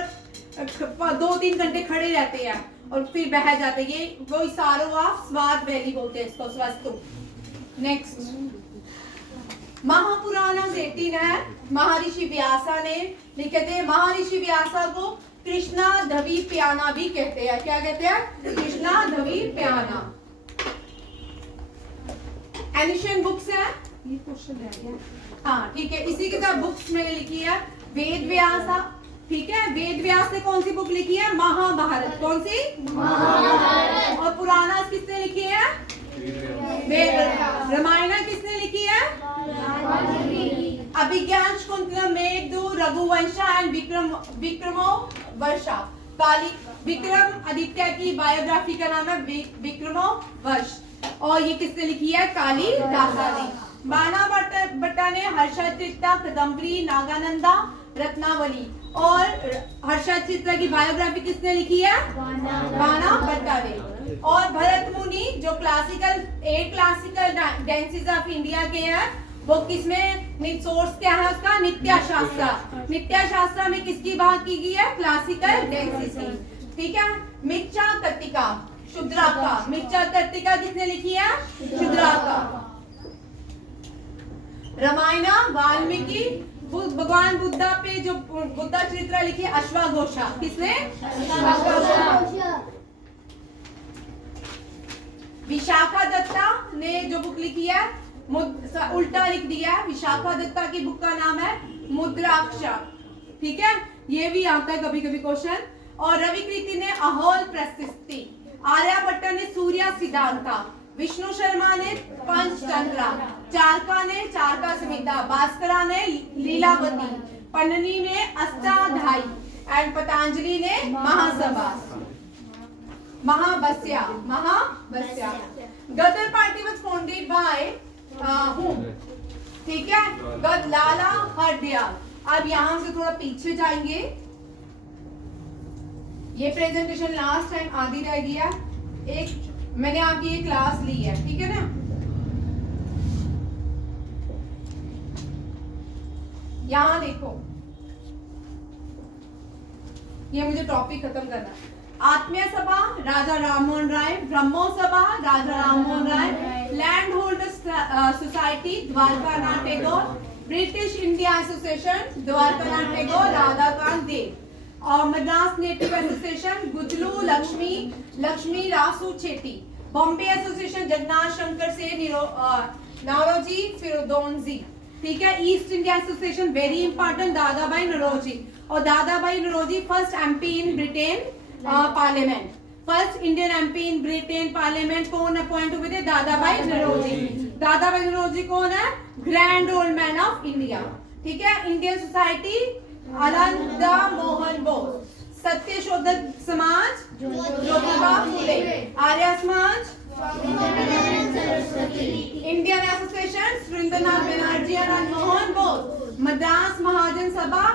2-3 घंटे खड़े रहते हैं और फिर बह जाते हैं। ये वही सारो ऑफ स्वाद वैली बोलते हैं इसको, स्वस्तु। नेक्स्ट महापुराणस 18 है, महर्षि व्यासा ने लिखे थे। महर्षि व्यासा को कृष्णा धवी प्याना भी कहते हैं। क्या कहते हैं? कृष्णा धवी प्याना। एनिशियन बुक्स है, ये क्वेश्चन रह गया। हाँ ठीक है, इसी के साथ बुक्स में लिखी है वेद व्यासा। ठीक है, वेद व्यास ने कौन सी बुक लिखी है? महाभारत। कौन सी? महाभारत। और पुराना किसने लिखी है? वेद। रामायण किसने लिखी है? अभिज्ञान शाकुंतलम, मेघदूत, रघुवंशा एंड विक्रमो वर्षा। काली विक्रम आदित्य की बायोग्राफी का नाम है विक्रमो वर्ष। और ये किसने लिखी है? कालिदासा ने। बाणा भट्टा ने हर्षचित्ता, कदम्बरी, नागानंदा, रत्नावली। और हर्षचित्ता की बायोग्राफी किसने लिखी है? बाणा भट्टा ने। और भरत मुनि जो classical 8 classical dances of India के हैं, वो किसमें सोर्स क्या है उसका? नित्याशास्त्र। नित्याशास्त्र में किसकी बात की गई है? क्लासिकल डांसेस की। ठीक है, मिच्चा कर्तिका, शुद्राका। मिच्चा कर्तिका किसने लिखी है? शुद्राका। रामायण वाल्मीकि। भगवान बुद्धा पे जो बुद्धा चरित्र लिखी है अश्वघोषा। किसने? अश्वघोषा। विशाखा दत्ता ने जो बुक लिखी है उल्टा लिख दिया है। विशाखा दत्ता की बुक का नाम है मुद्राक्षा। ठीक है, ये भी आता है कभी कभी क्वेश्चन। और रवि कृति ने अहोल प्रस्थिति। आर्यभट्ट ने सूर्य सिद्धांता। विष्णु शर्मा ने पंचतंत्र। चारका ने चारका संहिता। भास्करा ने लीलावती। पन्ननी ने अष्टाध्यायी एंड पतंजलि ने महासभा। Mahabhashya. Ghadar party was founded by whom? ठीक है, लाला हरदयाल। अब यहाँ से थोड़ा पीछे जाएंगे। ये प्रेजेंटेशन लास्ट टाइम आधी रह गया। एक मैंने आपकी ये क्लास ली है, ठीक है ना? यहाँ देखो, ये मुझे टॉपिक खत्म करना है। आत्मीय सभा Raja Rammohan Roy. Brahmo Sabha Raja Rammohan Roy. Land holders society Dwarkanath Tagore. British India association Dwarkanath Tagore Radhakant Deb. और Madras native association Gazulu Lakshmi Rasu Chetty. Bombay association Jagannath Shankar Seth Naoroji Furdoonji. ठीक है, east India association very important Dadabhai Naoroji. और Dadabhai Naoroji first MP in Britain parliament. First Indian MP in Britain parliament कौन अपॉइंट हुए थे? दादाभाई नौरोजी। दादाभाई नौरोजी कौन है? Grand old man of India. ठीक है, Indian society Ananda Mohan Bose. Satyashodhak Samaj Jyotiba Phule. Arya Samaj Indian association Surendranath Banerjee और मोहन बोस। मद्रास महाजन सभा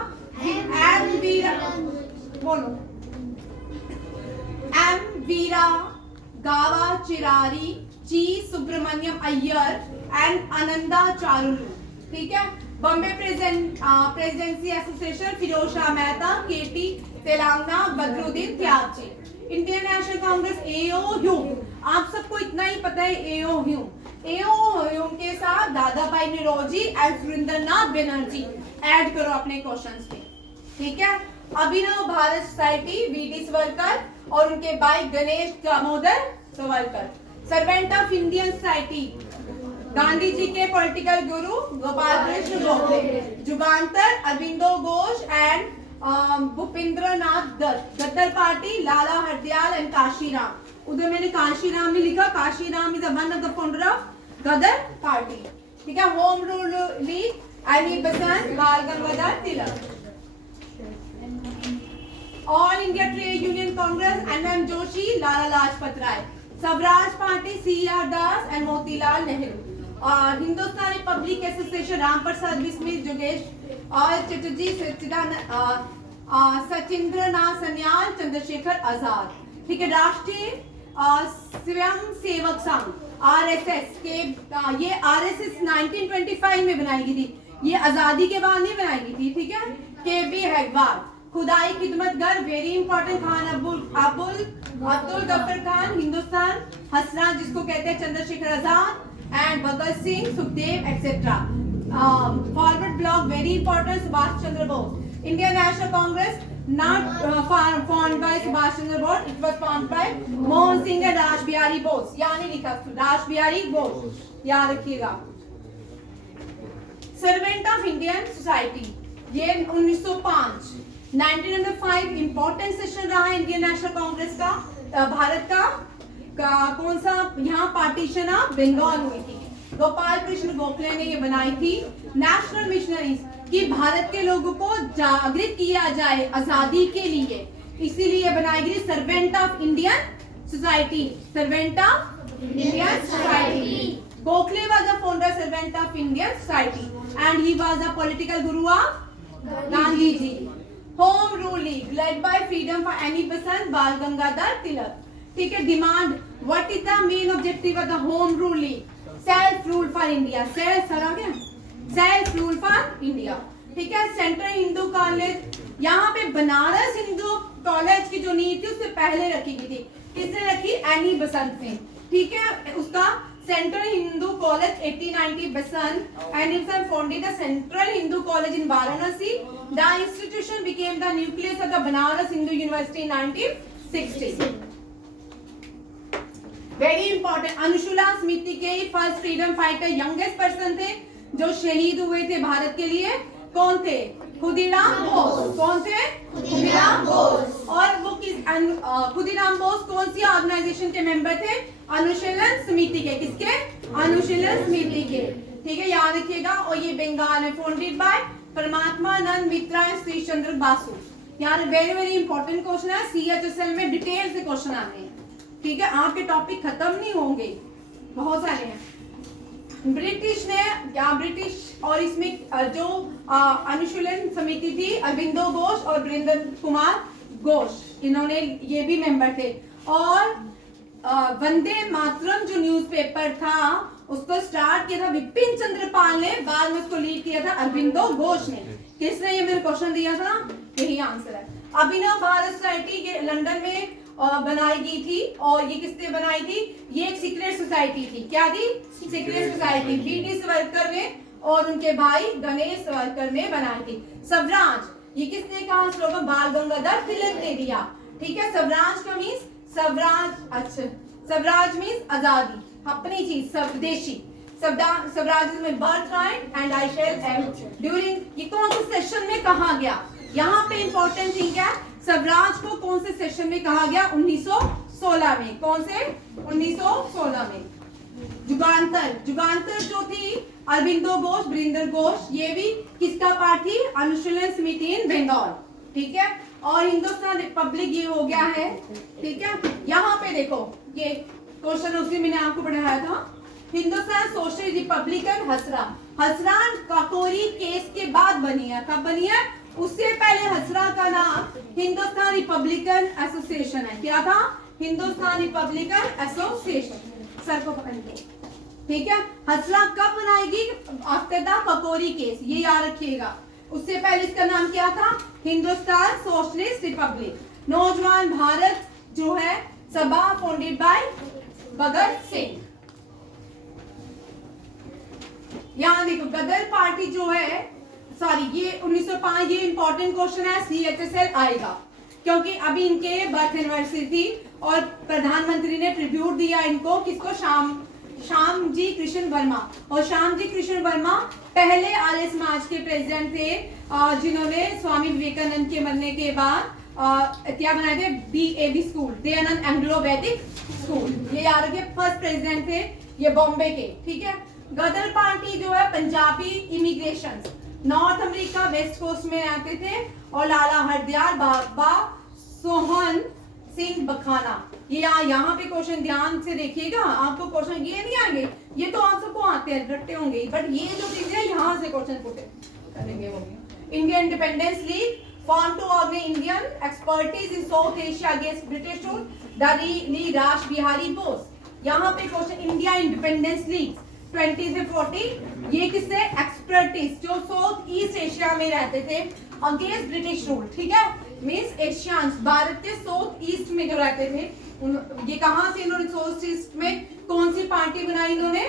M Veera Gava Chariar G Subramania Iyer and Ananda Charlu. ठीक है, Bombay presidency association Feroz Shah Mehta, KT Telangana, Badruddin Tyabji. Indian national congress AO. आप सबको इतना ही पता है एओ के साथ दादाभाई नौरोजी एंड सुरेंद्रनाथ बनर्जी ऐड करो अपने क्वेश्चंस में। ठीक है, अभिनव भारत सोसाइटी वीडी सावरकर और उनके भाई Ganesh Damodar Savarkar. Servant of Indian society Gandhi ji के political guru Gopal Krishna Gokhale. Jugantar Aurobindo Ghosh and Bhupendra Nath Dutt. Ghadar party Lala Hardayal and Kashiram. उधर मैंने काशीराम में लिखा, Kashiram is one of the founder of Ghadar party. ठीक है, home rule league Annie Besant, Bal Gangadhar Tilak. All India trade union congress M Joshi, Lala Lajpat Rai. Swaraj party CR Das and Motilal Nehru. Hindustani public association Ram Prasad Bismil जोगेश और चटर्जी सचिंद्र नाथ सन्याल चंद्रशेखर आजाद। ठीक है, राष्ट्रीय स्वयं सेवक संघ RSS के ये RSS 1925 में बनाई गई थी, ये आजादी के बाद नहीं बनाई गई थी। ठीक है, KB हैगवार, खुदाई खिदमतगर वेरी इंपॉर्टेंट, खान अब्दुल गफर खान हिंदुस्तान, हसरान जिसको कहते हैं Chandrashekhar Azad and Bhagat Singh Sukhdev etcetera. Forward bloc very important, Subhash Chandra Bose. Indian national congress not formed by Subhash Chandra Bose, it was formed by Mohan Singh and Raj Bihari Bose। यानी लिखा Raj Bihari Bose, याद रखिएगा। Servant of Indian society, ये 1905 1905 important session रहा Indian national Congress का। भारत का कौन सा यहाँ पार्टीशन ऑफ बंगाल हुई थी, गोपाल कृष्ण गोखले ने ये बनाई थी। नेशनल मिशनरीज कि भारत के लोगों को जागृत किया जाए आजादी के लिए, इसीलिए बनाई गई servant of Indian society. Servant of Indian society, Gokhale was the founder servant of Indian society and he was the political guru of Gandhi ji. Home rule league led by freedom for Annie Besant Bal Gangadhar Tilak. ठीक है, demand what is the main objective of the home rule league? Self rule for India. Self rule for India. ठीक है, central Hindu college, यहाँ पे Banaras Hindu college की जो नींव थी उससे पहले रखी गई थी। किसने रखी? एनी बसंत ने। ठीक है, उसका central Hindu college 1890 Besant and it founded the central Hindu college in Varanasi. The institution became the nucleus of the Banaras Hindu university in 1960। Very important, अनुशुला स्मृति के first freedom fighter youngest person थे जो शहीद हुए थे भारत के लिए। कौन थे? खुदीराम बोस। कौन थे? खुदीराम बोस। और वो खुदीराम बोस कौन सी ऑर्गेनाइजेशन के मेंबर थे? अनुशीलन समिति के। किसके? अनुशीलन समिति के। ठीक है, याद रखिएगा। और ये बंगाल में founded by Paramatmanand Mitra and Shri Chandra Basu. यार वेरी वेरी इंपॉर्टेंट क्वेश्चन है, CHSL में डिटेल से क्वेश्चन आते हैं। ठीक है, आपके टॉपिक खत्म नहीं होंगे, बहुत सारे हैं। ब्रिटिश ने या ब्रिटिश और इसमें जो अनुशीलन समिति थी अरविंदो घोष और वीरेंद्र कुमार घोष, इन्होंने ये भी मेंबर थे। और वंदे मातरम जो न्यूज़पेपर था उसको स्टार्ट किया था विपिन चंद्र पाल ने, बाद में उसको लीड किया था अरविंदो घोष ने। किसने ये मेरे क्वेश्चन दिया था? यही आंसर है। अभिनव भारत सोसाइटी के लंदन में बनाई गई थी और ये किसने बनाई थी? ये एक सीक्रेट सोसाइटी थी। क्या थी? Secret society. BD सावरकर ने और उनके भाई गणेश सावरकर ने बनाई थी। स्वराज, ये किसने कहा स्लोगन? बाल गंगाधर तिलक ने दिया। ठीक है, स्वराज का मीन्स स्वराज, अच्छा स्वराज मीन्स आजादी, अपनी चीज, स्वदेशी। स्वराज में birth right and I shall have during, ये कौन से सेशन में कहा गया? यहाँ पे इंपॉर्टेंट थिंग है, स्वराज को कौन से सेशन में कहा गया? 1916 में। कौन से? 1916 में। जुगांतर जो थी अरविंदो घोष, वीरेंद्र घोष, ये भी किसका पार्ट थी? अनुशीलन समिति इन बंगाल। ठीक है, और हिंदुस्तान रिपब्लिक ये हो गया है। ठीक है, यहाँ पे देखो ये क्वेश्चन उसी मैंने आपको पढ़ाया था। हिंदुस्तान सोशल रिपब्लिकन हसरान काकोरी केस के बाद बनी है। कब बनी है? उससे पहले हसरा का नाम हिंदुस्तान रिपब्लिकन एसोसिएशन है। क्या था? Hindustan Republican association. सर को पकड़ लो। ठीक है, हसरा कब बनाएगी? आफ्टर द काकोरी केस, ये याद रखिएगा। उससे पहले इसका नाम क्या था? Hindustan socialist Republic. नौजवान भारत जो है सभा फाउंडेड बाय भगत सिंह। यहाँ देखो गदर पार्टी जो है, सॉरी ये 1905, ये इंपॉर्टेंट क्वेश्चन है, CHSL आएगा क्योंकि अभी इनके बर्थ एनिवर्सरी थी और प्रधानमंत्री ने ट्रिब्यूट दिया इनको। किसको? श्याम जी कृष्ण वर्मा। और श्याम जी कृष्ण वर्मा पहले आर्य समाज के प्रेसिडेंट थे जिन्होंने स्वामी विवेकानंद के मरने के बाद क्या बनाए थे? DAV स्कूल, दयानंद एंग्लो वैदिक स्कूल। ये याद रखिए, फर्स्ट प्रेसिडेंट थे ये बॉम्बे के। ठीक है, गदर पार्टी जो है Punjabi immigration, North America west coast में आते थे और लाला हरदयाल, बाबा सोहन सिंह बखाना। ये यहाँ पे क्वेश्चन ध्यान से देखिएगा, आपको क्वेश्चन ये नहीं आएंगे, ये तो आप सबको आते हैं, रट्टे होंगे, बट ये जो चीजें हैं यहाँ से क्वेश्चन पुटे करेंगे वो। Indian independence league formed to organize Indian expertise in South Asia against British rule, the Rash Bihari Bose। यहाँ पे क्वेश्चन इंडिया इंडिपेंडेंस लीग 20 से 40, ये किससे एक्सपर्टीज जो साउथ ईस्ट एशिया में रहते थे अगेंस्ट ब्रिटिश रूल, ठीक है, मींस एशियंस, भारत के साउथ ईस्ट में जो रहते थे ये कहां से इन्होंने साउथ ईस्ट में कौन सी पार्टी बनाई इन्होंने,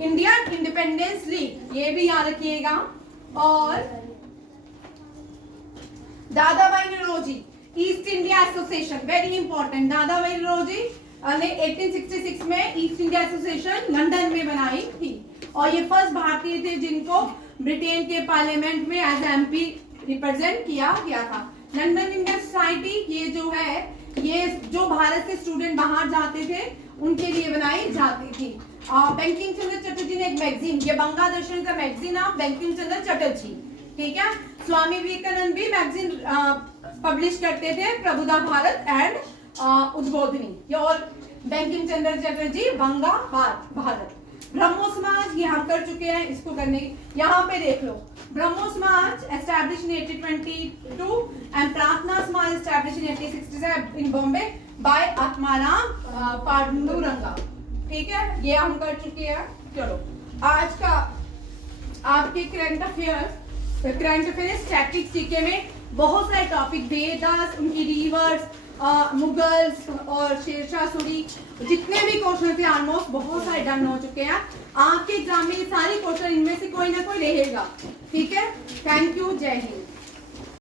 इंडियन इंडिपेंडेंस लीग, ये भी याद रखिएगा। और Dadabhai Naoroji East India association, very important, Dadabhai Naoroji ने 1866 में ईस्ट इंडिया एसोसिएशन लंदन में बनाई थी और ये फर्स्ट भारतीय थे जिनको ब्रिटेन के पार्लियामेंट में एज एमपी रिप्रेजेंट किया गया था। लंदन इंडियन सोसाइटी ये जो है, ये जो भारत से स्टूडेंट बाहर जाते थे उनके लिए बनाई जाती थी। बंकिम चंद्र चटर्जी ने एक मैगजीन, ये बंगलादेश का मैगजीन आप बंकिम चंद्र चटर्जी, ठीक है। स्वामी विवेकानंद भी मैगजीन पब्लिश करते थे, प्रबुद्ध भारत एंड उद्बोधनी, ये और बंकिम चंद्र चटर्जी बंगा भारत। ब्रह्मो समाज ये हम कर चुके हैं, इसको करने यहाँ पे देख लो, ब्रह्मो समाज establish in 1822 and Prarthana Samaj establish in 1867 in Bombay by Atmaram Pandurang, ठीक है, ये हम कर चुके हैं। चलो आज का आपके करंट अफेयर स्टैटिक्स जीके में बहुत सारे टॉपिक, वेदास, उनकी रिवर्स, मुगल्स और शेरशाह सूरी, जितने भी क्वेश्चन थे ऑलमोस्ट बहुत सारे डन हो चुके हैं। आपके एग्जाम में सारे क्वेश्चन इनमें से कोई ना कोई रहेगा, ठीक है। थैंक यू, जय हिंद।